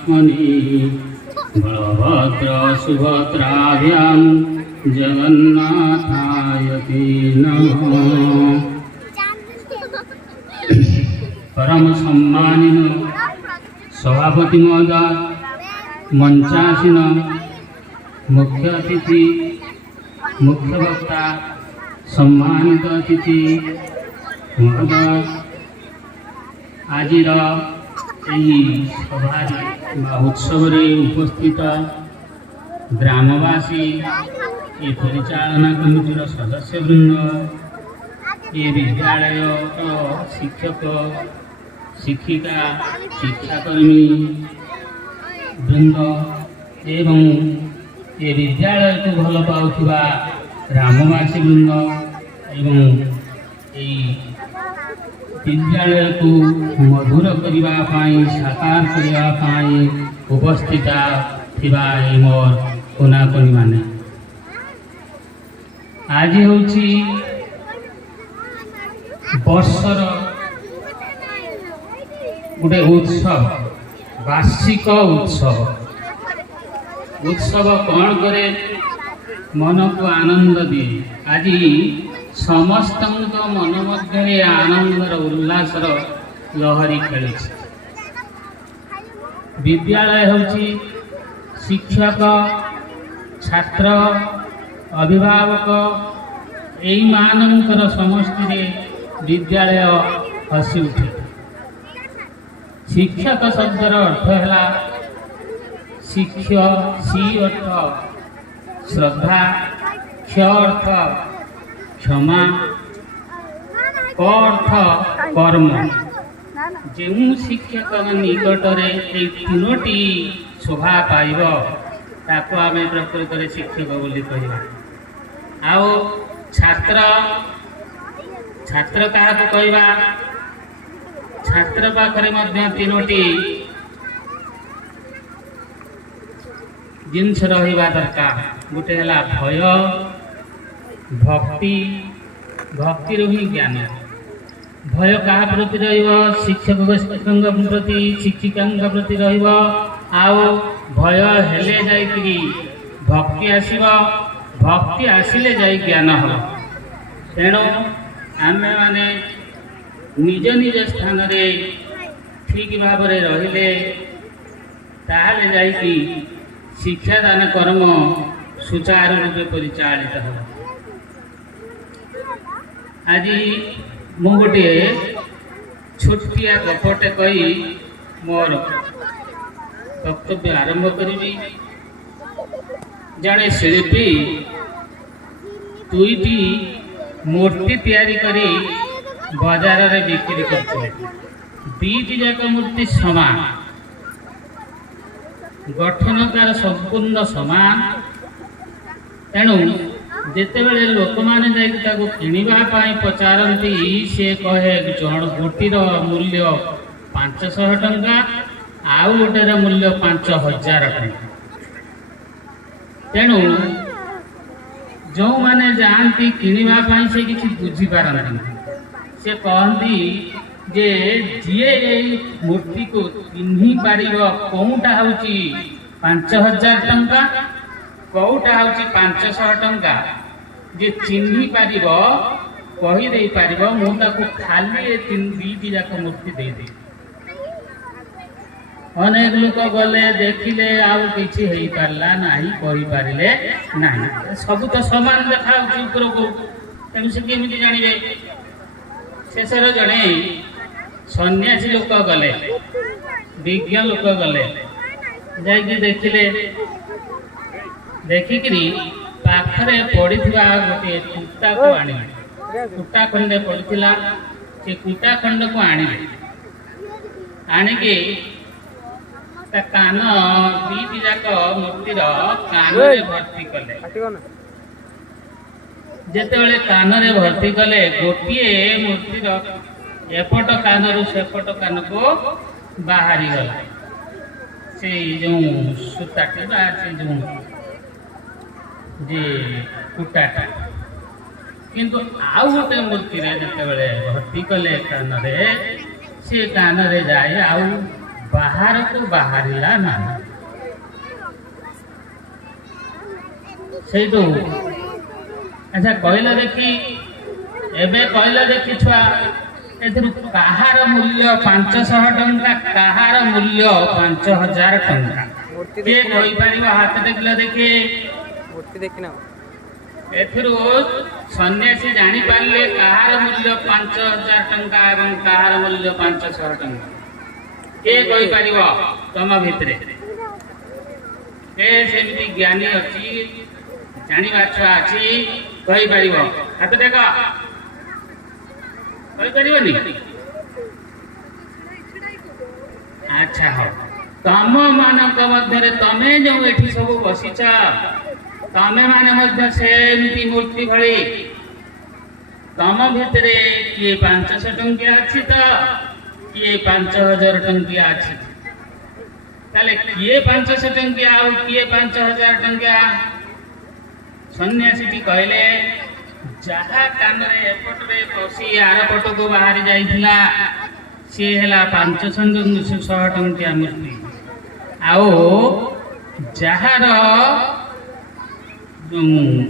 महात्मने बलभद्र सुभद्राभ्यां जगन्नाथाय ते नमः। परम सम्मानिन सभापति महोदय, मंचासीन मुख्य अतिथि, मुख्य वक्ता, सम्मानित अतिथि महोदय, आज सभा उत्सव उपस्थित ग्रामवासी, ये परिचालना कमिटर सदस्यवृंद, ये विद्यालय शिक्षक शिक्षिका शिक्षाकर्मी वृंद एवं ये विद्यालय को भल पाउथिबा ग्रामवासी वृंद एवं विद्यालय को मधुर करने साकार करने उपस्थित थिबा मोर कोनाकोनी माने, आज होची वर्षर गोटे उत्सव, वार्षिक उत्सव। उत्सव कौन करे? मन को आनंद दिए। आज समस्त मन मध्य आनंदर उल्लासर लहरी खेली। विद्यालय होची शिक्षक छात्र अभिभावक यही मानकर समष्टि विद्यालय हसी उठे। शिक्षक शब्दर अर्थ है शिक्ष्य, सी अर्थ श्रद्धा, क्ष अर्थ क्षमा, क अर्थ कर्म। जो शिक्षक निकटरे ये तीनोटी शोभा पाइब ताको आमे प्रकृत में शिक्षक बोली कहवा। आओ छात्र, छात्र क्या कहवा? छात्र पाखरे मध्य तीनोटी जिनस रहिबा दरकार। गोटे है भय, भक्ति, भक्ति ही ज्ञान। भय क्या प्रति शिक्षक प्रति शिक्षिका प्रति आओ भय हेले जाइकरी भक्ति आसीब, भक्ति आसिले जाई ज्ञान हम। तेणु आमे माने निज निज स्थान रे ठीक भाव रे रहिले ताले जाइकी शिक्षादान कर्म सुचारू रूपे परिचालित हो। आज मु गोटे छोटिया गपटे कही मोर वक्तव्य आरंभ करी। जड़े शिल्पी दुईटी मूर्ति तैयारी करी बाजार रे बिक्री करते। दुईटी जाक मूर्ति समान, गठनकार संपूर्ण समान। तेणु जिते बड़े लोक मैंने किणवा पचारती से कहे जन गोटीर मूल्य 500 टंका, आउ गोटेर मूल्य 5000 टंका। तेणु जो माने जानती किणवा से किसी बुझीपारती, से कहती जे जीए मूर्ति को चिन्ही पार कौटा हूँ 5000 टंका, कौटा हूँ 500 टंका। जे चिन्ही पार कहीदे पार मुझे खाली दुईटी जाक मूर्ति देदे। अनेक लोक गले देखिले आउ किछि हेई पारला नाही, कहि पारिले नाही। सब तो समान देखा ऊपर को, तेणु से केमिति जानिबे? शेषर जड़े सन्यासी लोक गले, विज्ञ लोक गले, जाइए देखिले, देखिकी पाखरे पड़ीथिबा गोटे कुटा को आनिले। कुटा खंडे पड़ीथिला, से कुटा खंड को आनिले, आनिके कान दुईटी जाक मूर्तिर कान भर्ती कले। जेतेबेले कान भर्ती कले, गोटे मूर्तिर एपट कान रु सेपट कान को बाहरी गला से जो सूताटी बा से जो जे कुटाटा। किंतु आउ गोटे मूर्ति रे जेतेबेले भर्ती कले कान रे, से कान रे जाए आउ ବାହାରକୁ ବାହାରିଲା ନାହିଁ। ସେଇଠୁ ଆଚ୍ଛା କହିଲ ଦେଖି, ଏବେ କହିଲ ଦେଖି ଛୁଆ, ଏଥିରୁ କାହାର ମୂଲ୍ୟ 500 ଟଙ୍କା, କାହାର ମୂଲ୍ୟ 5000 ଟଙ୍କା? କିଏ କହିପାରିବ? ହାତ ଦେଖିଲ ଦେଖି। ଏଥିରୁ ସନ୍ନ୍ୟାସୀ ଜାଣିପାରିଲେ କାହାର ମୂଲ୍ୟ 5000 ଟଙ୍କା ଏବଂ କାହାର ମୂଲ୍ୟ 500 ଟଙ୍କା? କିଏ କହିପାରିବ ତମ ଭିତରେ? ସେମିତି ଜ୍ଞାନୀ ଅଛି, ଜାଣିବା ଛୁଆ ଅଛି, କହିପାରିବ? ହାତ ଦେଖ। କହିପାରିବନି? ଆଚ୍ଛା ହଉ, ତମ ମାନଙ୍କ ମଧ୍ୟରେ ତମେ ଯୋଉ ଏଠି ସବୁ ବସିଛ, ତମେ ମାନେ ମଧ୍ୟ ସେମିତି ମୂର୍ତ୍ତି ଭଳି ତମ ଭିତରେ କିଏ 500 ଟଙ୍କିଆ ଅଛି ତ, କିଏ 5000 ଟଙ୍କିଆ ଅଛି? ତାହେଲେ କିଏ 500 ଟଙ୍କିଆ ଆଉ କିଏ 5000 ଟଙ୍କିଆ? ସନ୍ନ୍ୟାସୀଟି କହିଲେ, ଯାହା କାନରେ ଏପଟରେ ପଶି ଆର ପଟକୁ ବାହାରି ଯାଇଥିଲା ସିଏ ହେଲା 500 ଟଙ୍କିଆ ମୂର୍ତ୍ତି, ଆଉ ଯାହାର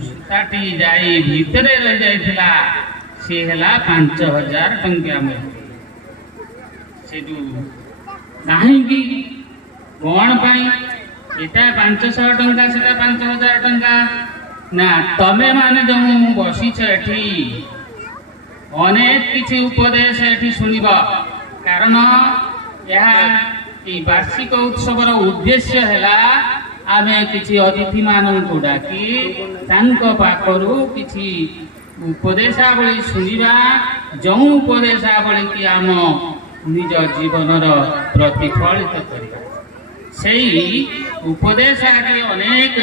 ସୂତାଟି ଯାଇ ଭିତରେ ରହିଯାଇଥିଲା ସିଏ ହେଲା 5000 ଟଙ୍କିଆ ମୂର୍ତ୍ତି। ସେଠୁ କାହିଁକି, କଣ ପାଇଁ ଏଟା 500 ଟଙ୍କା ସେଟା 5000 ଟଙ୍କା? ନା, ତମେ ମାନେ ଯୋଉ ବସିଛ ଏଠି ଅନେକ କିଛି ଉପଦେଶ ଏଠି ଶୁଣିବ। କାରଣ ଏହା এই ବାର୍ଷିକ ଉତ୍ସବର ଉଦ୍ଦେଶ୍ୟ ହେଲା ଆମେ କିଛି ଅତିଥି ମାନଙ୍କୁ ଡାକି ତାଙ୍କ ପାଖରୁ କିଛି ଉପଦେଶାବଳୀ ଶୁଣିବା, ଯେଉଁ ଉପଦେଶାବଳୀ କି ଆମ ନିଜ ଜୀବନର ପ୍ରତିଫଳିତ କରିବା। ସେଇ ଉପଦେଶ ଆଜି ଅନେକ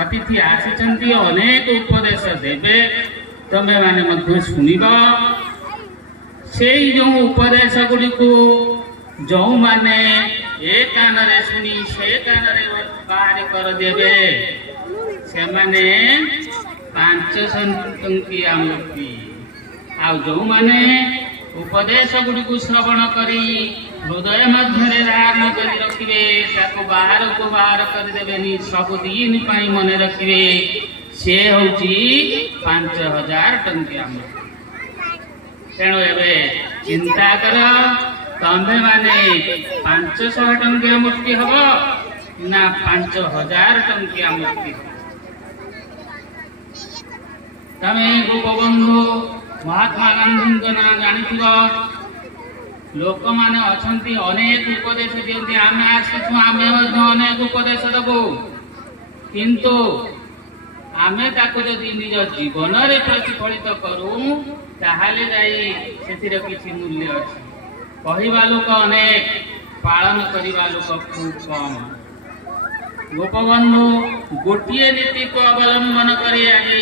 ଅତିଥି ଆସିଛନ୍ତି, ଅନେକ ଉପଦେଶ ଦେବେ, ତମେ ମାନେ ମଧ୍ୟ ଶୁଣିବ। ସେଇ ଯେଉଁ ଉପଦେଶ ଗୁଡ଼ିକୁ ଯେଉଁମାନେ ଏ କାନରେ ଶୁଣି ସେ କାନରେ ବାହାର କରିଦେବେ, ସେମାନେ 500 ଟଙ୍କିଆ ମୂର୍ତ୍ତି। ଆଉ ଯେଉଁମାନେ ଉପଦେଶ ଗୁଡ଼ିକୁ ଶ୍ରବଣ କରି ହୃଦୟ ମଧ୍ୟରେ ଧାରଣ କରି ରଖିବେ, ତାକୁ ବାହାରକୁ ବାହାର କରିଦେବେନି, ସବୁଦିନ ପାଇଁ ମନେ ରଖିବେ, ସେ ହେଉଛି 5000 ଟଙ୍କିଆ ମୂର୍ତ୍ତି। ତେଣୁ ଏବେ ଚିନ୍ତା କର, ତମେ ମାନେ 500 ଟଙ୍କିଆ ମୂର୍ତ୍ତି ହବ ନା 5000 ଟଙ୍କିଆ ମୂର୍ତ୍ତି ହବ? ତମେ ଗୋପବନ୍ଧୁ ମହାତ୍ମା ଗାନ୍ଧୀଙ୍କ ନାଁ ଜାଣିଥିବ। ଲୋକମାନେ ଅଛନ୍ତି, ଅନେକ ଉପଦେଶ ଦିଅନ୍ତି, ଆମେ ଆସିଛୁ, ଆମେ ମଧ୍ୟ ଅନେକ ଉପଦେଶ ଦେବୁ, କିନ୍ତୁ ଆମେ ତାକୁ ଯଦି ନିଜ ଜୀବନରେ ପ୍ରତିଫଳିତ କରୁ ତାହେଲେ ଯାଇ ସେଥିରେ କିଛି ମୂଲ୍ୟ ଅଛି। କହିବା ଲୋକ ଅନେକ, ପାଳନ କରିବା ଲୋକ ଖୁବ୍ କମ୍। ଗୋପବନ୍ଧୁ ଗୋଟିଏ ନୀତିକୁ ଅବଲମ୍ବନ କରି ଆଜି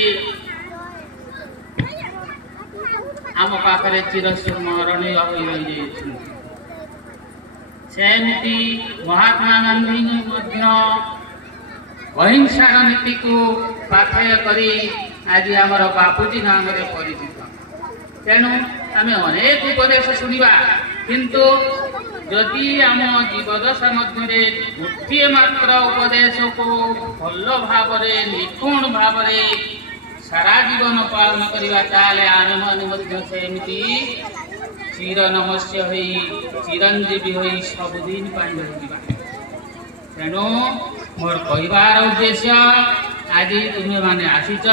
ଆମ ପାଖରେ ଚିରସ୍ମରଣୀୟ ହୋଇ ରହିଯାଇଛନ୍ତି। ସେମିତି ମହାତ୍ମା ଗାନ୍ଧୀ ମଧ୍ୟ ଅହିଂସାର ନୀତିକୁ ପାଥେୟ କରି ଆଜି ଆମର ବାପୁଜୀ ନାମରେ ପରିଚିତ। ତେଣୁ ଆମେ ଅନେକ ଉପଦେଶ ଶୁଣିବା, କିନ୍ତୁ ଯଦି ଆମ ଜୀବଦଶା ମଧ୍ୟରେ ଗୋଟିଏ ମାତ୍ର ଉପଦେଶକୁ ଭଲ ଭାବରେ, ନିପୁଣ ଭାବରେ ସାରା ଜୀବନ ପାଳନ କରିବା, ତାହେଲେ ଆମେମାନେ ମଧ୍ୟ ସେମିତି ଚିର ନମସ୍ୟ ହୋଇ, ଚିରଞ୍ଜୀବୀ ହୋଇ ସବୁଦିନ ପାଇଁ ରହିଯିବା। ତେଣୁ ମୋର କହିବାର ଉଦ୍ଦେଶ୍ୟ, ଆଜି ତୁମେ ମାନେ ଆସିଛ,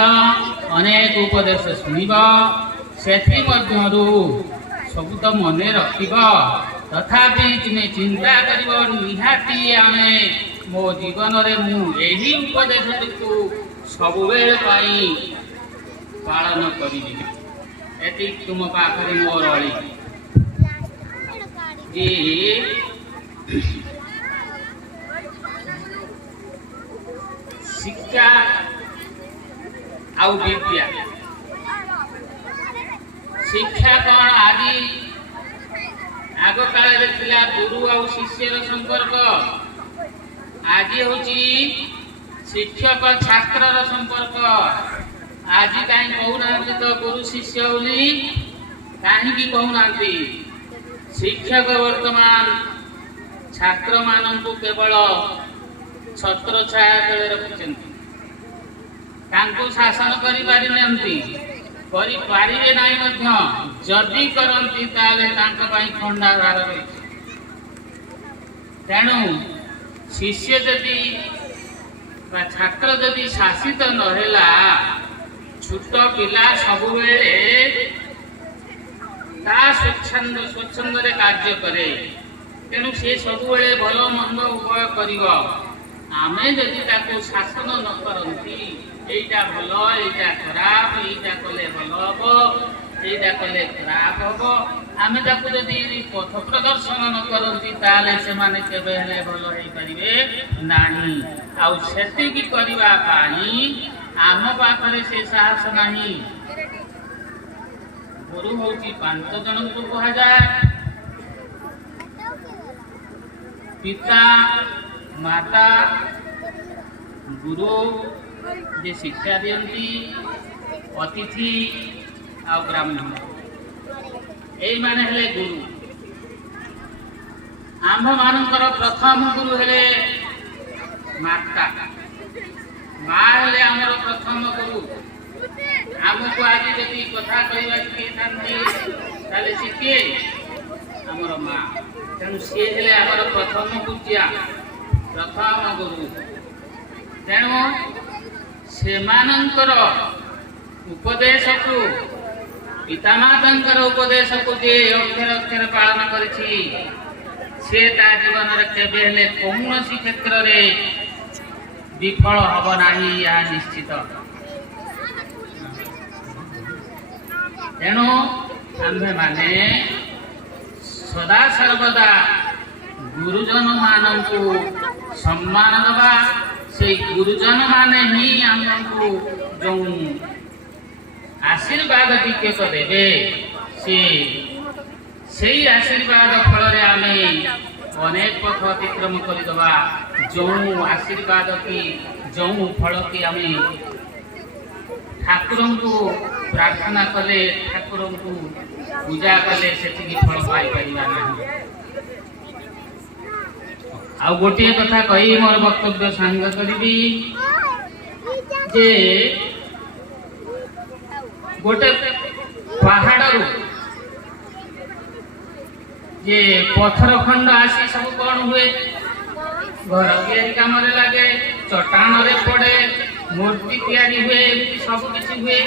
ଅନେକ ଉପଦେଶ ଶୁଣିବ, ସେଥିମଧ୍ୟରୁ ସବୁ ତ ମନେ ରଖିବ, ତଥାପି ତୁମେ ଚିନ୍ତା କରିବ, ନିହାତି ଆମେ ମୋ ଜୀବନରେ ମୁଁ ଏହି ଉପଦେଶଟିକୁ ସବୁବେଳେ ପାଇଁ ପାଳନ କରିବି। ଏତିକି ତୁମ ପାଖରେ ମୋର ଅଳି ଯେ ଶିକ୍ଷା ଆଉ ବିଦ୍ୟା। ଶିକ୍ଷା କ'ଣ? ଆଜି ଆଗ କାଳରେ ଥିଲା ଗୁରୁ ଆଉ ଶିଷ୍ୟର ସମ୍ପର୍କ, ଆଜି ହେଉଛି ଶିକ୍ଷକ ଛାତ୍ରର ସମ୍ପର୍କ। ଆଜି କାହିଁ କହୁନାହାନ୍ତି ତ ଗୁରୁ ଶିଷ୍ୟ ବୋଲି? କାହିଁକି କହୁନାହାନ୍ତି? ଶିକ୍ଷକ ବର୍ତ୍ତମାନ ଛାତ୍ର ମାନଙ୍କୁ କେବଳ ଛତ୍ର ଛାୟା ତଳେ ରଖିଛନ୍ତି, ତାଙ୍କୁ ଶାସନ କରିପାରିନାହାନ୍ତି, କରିପାରିବେ ନାହିଁ ମଧ୍ୟ। ଯଦି କରନ୍ତି ତାହେଲେ ତାଙ୍କ ପାଇଁ ଖଣ୍ଡାଧାର ରହିଛି। ତେଣୁ ଶିଷ୍ୟ ଯଦି ବା ଛାତ୍ର ଯଦି ଶାସିତ ନ ହେଲା, ଛୋଟ ପିଲା ସବୁବେଳେ ତା ସ୍ୱଚ୍ଛନ୍ଦରେ କାର୍ଯ୍ୟ କରେ। ତେଣୁ ସେ ସବୁବେଳେ ଭଲ ମନ୍ଦ ଉଭୟ କରିବ। ଆମେ ଯଦି ତାକୁ ଶାସନ ନ କରନ୍ତି, এইটা ଭଲ, এইটা ଖରାପ, এইଟା କଲେ ଭଲ ହବ, এইଟା କଲେ ଖରାପ ହବ, ଆମେ ତାକୁ ଯଦି ପଥ ପ୍ରଦର୍ଶନ ନ କରନ୍ତି ତାହେଲେ ସେମାନେ କେବେ ହେଲେ ଭଲ ହେଇପାରିବେ ନାହିଁ। ଆଉ ସେତିକି କରିବା ପାଇଁ ଆମ ପାଖରେ ସେ ସାହସ ନାହିଁ। ଗୁରୁ ହଉଛି 5 ଜଣଙ୍କୁ କୁହାଯାଏ। ପିତା, ମାତା, ଗୁରୁ ଯେ ଶିକ୍ଷା ଦିଅନ୍ତି, ଅତିଥି ଆଉ ବ୍ରାହ୍ମଣ, ଏଇମାନେ ହେଲେ ଗୁରୁ। ଆମ୍ଭମାନଙ୍କର ପ୍ରଥମ ଗୁରୁ ହେଲେ ମାତା। ମା ହେଲେ ଆମର ପ୍ରଥମ ଗୁରୁ। ଆମକୁ ଆଜି ଯଦି କଥା କହିବା ଶିଖେଇଥାନ୍ତି ତାହେଲେ ସେ କିଏ? ଆମର ମା। ତେଣୁ ସିଏ ହେଲେ ଆମର ପ୍ରଥମ ପୂଜ୍ୟା, ପ୍ରଥମ ଗୁରୁ। ତେଣୁ ସେମାନଙ୍କର ଉପଦେଶକୁ, ପିତାମାତାଙ୍କର ଉପଦେଶକୁ ଯିଏ ଅକ୍ଷର ଅକ୍ଷର ପାଳନ କରିଛି, ସେ ତା ଜୀବନରେ କେବେ ହେଲେ କୌଣସି କ୍ଷେତ୍ରରେ ବିଫଳ ହବ ନାହିଁ, ଏହା ନିଶ୍ଚିତ। ତେଣୁ ଆମ୍ଭେମାନେ ସଦା ସର୍ବଦା ଗୁରୁଜନ ମାନଙ୍କୁ ସମ୍ମାନ ଦେବା। ସେଇ ଗୁରୁଜନ ମାନେ ହିଁ ଆମକୁ ଯେଉଁ ଆଶୀର୍ବାଦ ଟିକେକ ଦେବେ, ସେଇ ଆଶୀର୍ବାଦ ଫଳରେ ଆମେ ଅନେକ ପଥ ଅତିକ୍ରମ କରିଦେବା। ଯେଉଁ ଆଶୀର୍ବାଦ କି ଯେଉଁ ଫଳ କି ଆମେ ଠାକୁରଙ୍କୁ ପ୍ରାର୍ଥନା କଲେ, ଠାକୁରଙ୍କୁ ପୂଜା କଲେ ସେତିକି ଫଳ ପାଇପାରିବା ନାହିଁ। ଆଉ ଗୋଟିଏ କଥା କହି ମୋର ବକ୍ତବ୍ୟ ସାଙ୍ଗ କରିବି ଯେ ଗୋଟେ ପାହାଡ଼ରୁ ଯେ ପଥର ଖଣ୍ଡ ଆସି ସବୁ କଣ ହୁଏ? ଘର ତିଆରି କାମରେ ଲାଗେ, ଚଟାଣରେ ପଡେ, ମୂର୍ତ୍ତି ତିଆରି ହୁଏ, ଏମିତି ସବୁ କିଛି ହୁଏ।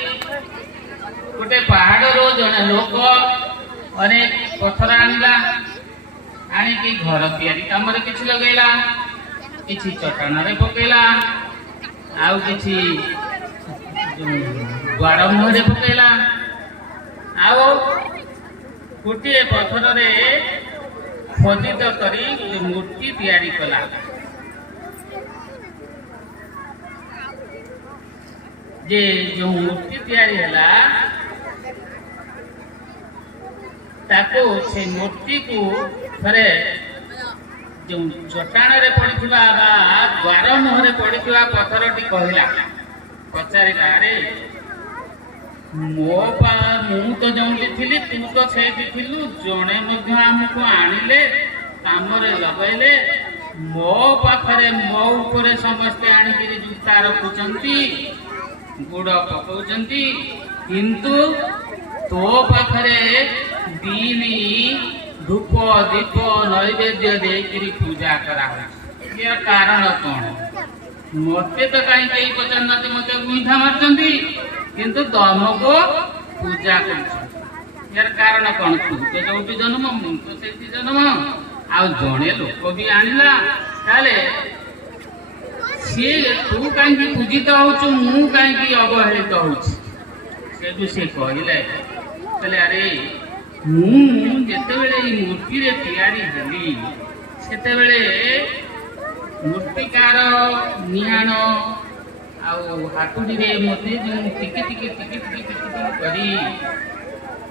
ଗୋଟେ ପାହାଡ଼ରୁ ଜଣେ ଲୋକ ଅନେକ ପଥର ଆଣିଲା, ଆଣିକି ଘର ତିଆରି କାମରେ କିଛି ଲଗେଇଲା, କିଛି ଚଟାଣରେ ପକେଇଲା, ଆଉ କିଛି ଦ୍ୱାର ମୁହଁରେ ପକେଇଲା, ଆଉ ଗୋଟିଏ ପଥରରେ ଖୋଦିତ କରି ମୂର୍ତ୍ତି ତିଆରି କଲା। ଯେ ଯେଉଁ ମୂର୍ତ୍ତି ତିଆରି ହେଲା, ତାକୁ ସେ ମୂର୍ତ୍ତିକୁ ଥରେ ଯେଉଁ ଚଟାଣରେ ପଡ଼ିଥିବା ବା ଦ୍ୱାର ମୁହଁରେ ପଡ଼ିଥିବା ପଥରଟି କହିଲା, ପଚାରିଲା, ଆରେ ମୁଁ ତ ଯେଉଁଠି ଥିଲି, ତୁ ତ ସେଇଠି ଥିଲୁ, ଜଣେ ମଧ୍ୟ ଆମକୁ ଆଣିଲେ, କାମରେ ଲଗାଇଲେ, ମୋ ପାଖରେ ମୋ ଉପରେ ସମସ୍ତେ ଆଣିକିରି ଜୁତା ରଖୁଛନ୍ତି, ଗୁଡ଼ ପକାଉଛନ୍ତି, କିନ୍ତୁ ତୋ ପାଖରେ ଦିନି ଧୂପ ଦୀପ ନୈବେଦ୍ୟ ଦେଇକିରି ପୂଜା କରାହଉଛି। ଏହାର କାରଣ କଣ? ମତେ ତ କାହିଁକି କେହି ପଚାରୁନାହାନ୍ତି, ମତେ ଗୁଇଠା ମାରୁଛନ୍ତି, କିନ୍ତୁ ତମକୁ ପୂଜା କରୁଛନ୍ତି। ଏହାର କାରଣ କଣ? ତୁ ତ ଯୋଉଠି ଜନ୍ମ, ମୁଁ ତ ସେଇଠି ଜନ୍ମ, ଆଉ ଜଣେ ଲୋକ ବି ଆଣିଲା, ତାହେଲେ ସିଏ ତୁ କାହିଁକି ପୂଜିତ ହଉଛୁ, ମୁଁ କାହିଁକି ଅବହେଳିତ ହଉଛି? ସେଠୁ ସେ କହିଲେ, ଆରେ ମୁଁ ଯେତେବେଳେ ଏଇ ମୂର୍ତ୍ତିରେ ତିଆରି ହେଲି, ସେତେବେଳେ ମୂର୍ତ୍ତିକାର ନିହାଣ ଆଉ ହାତୁଡ଼ିରେ ମୋତେ ଯେଉଁ ଟିକି ଟିକି କରି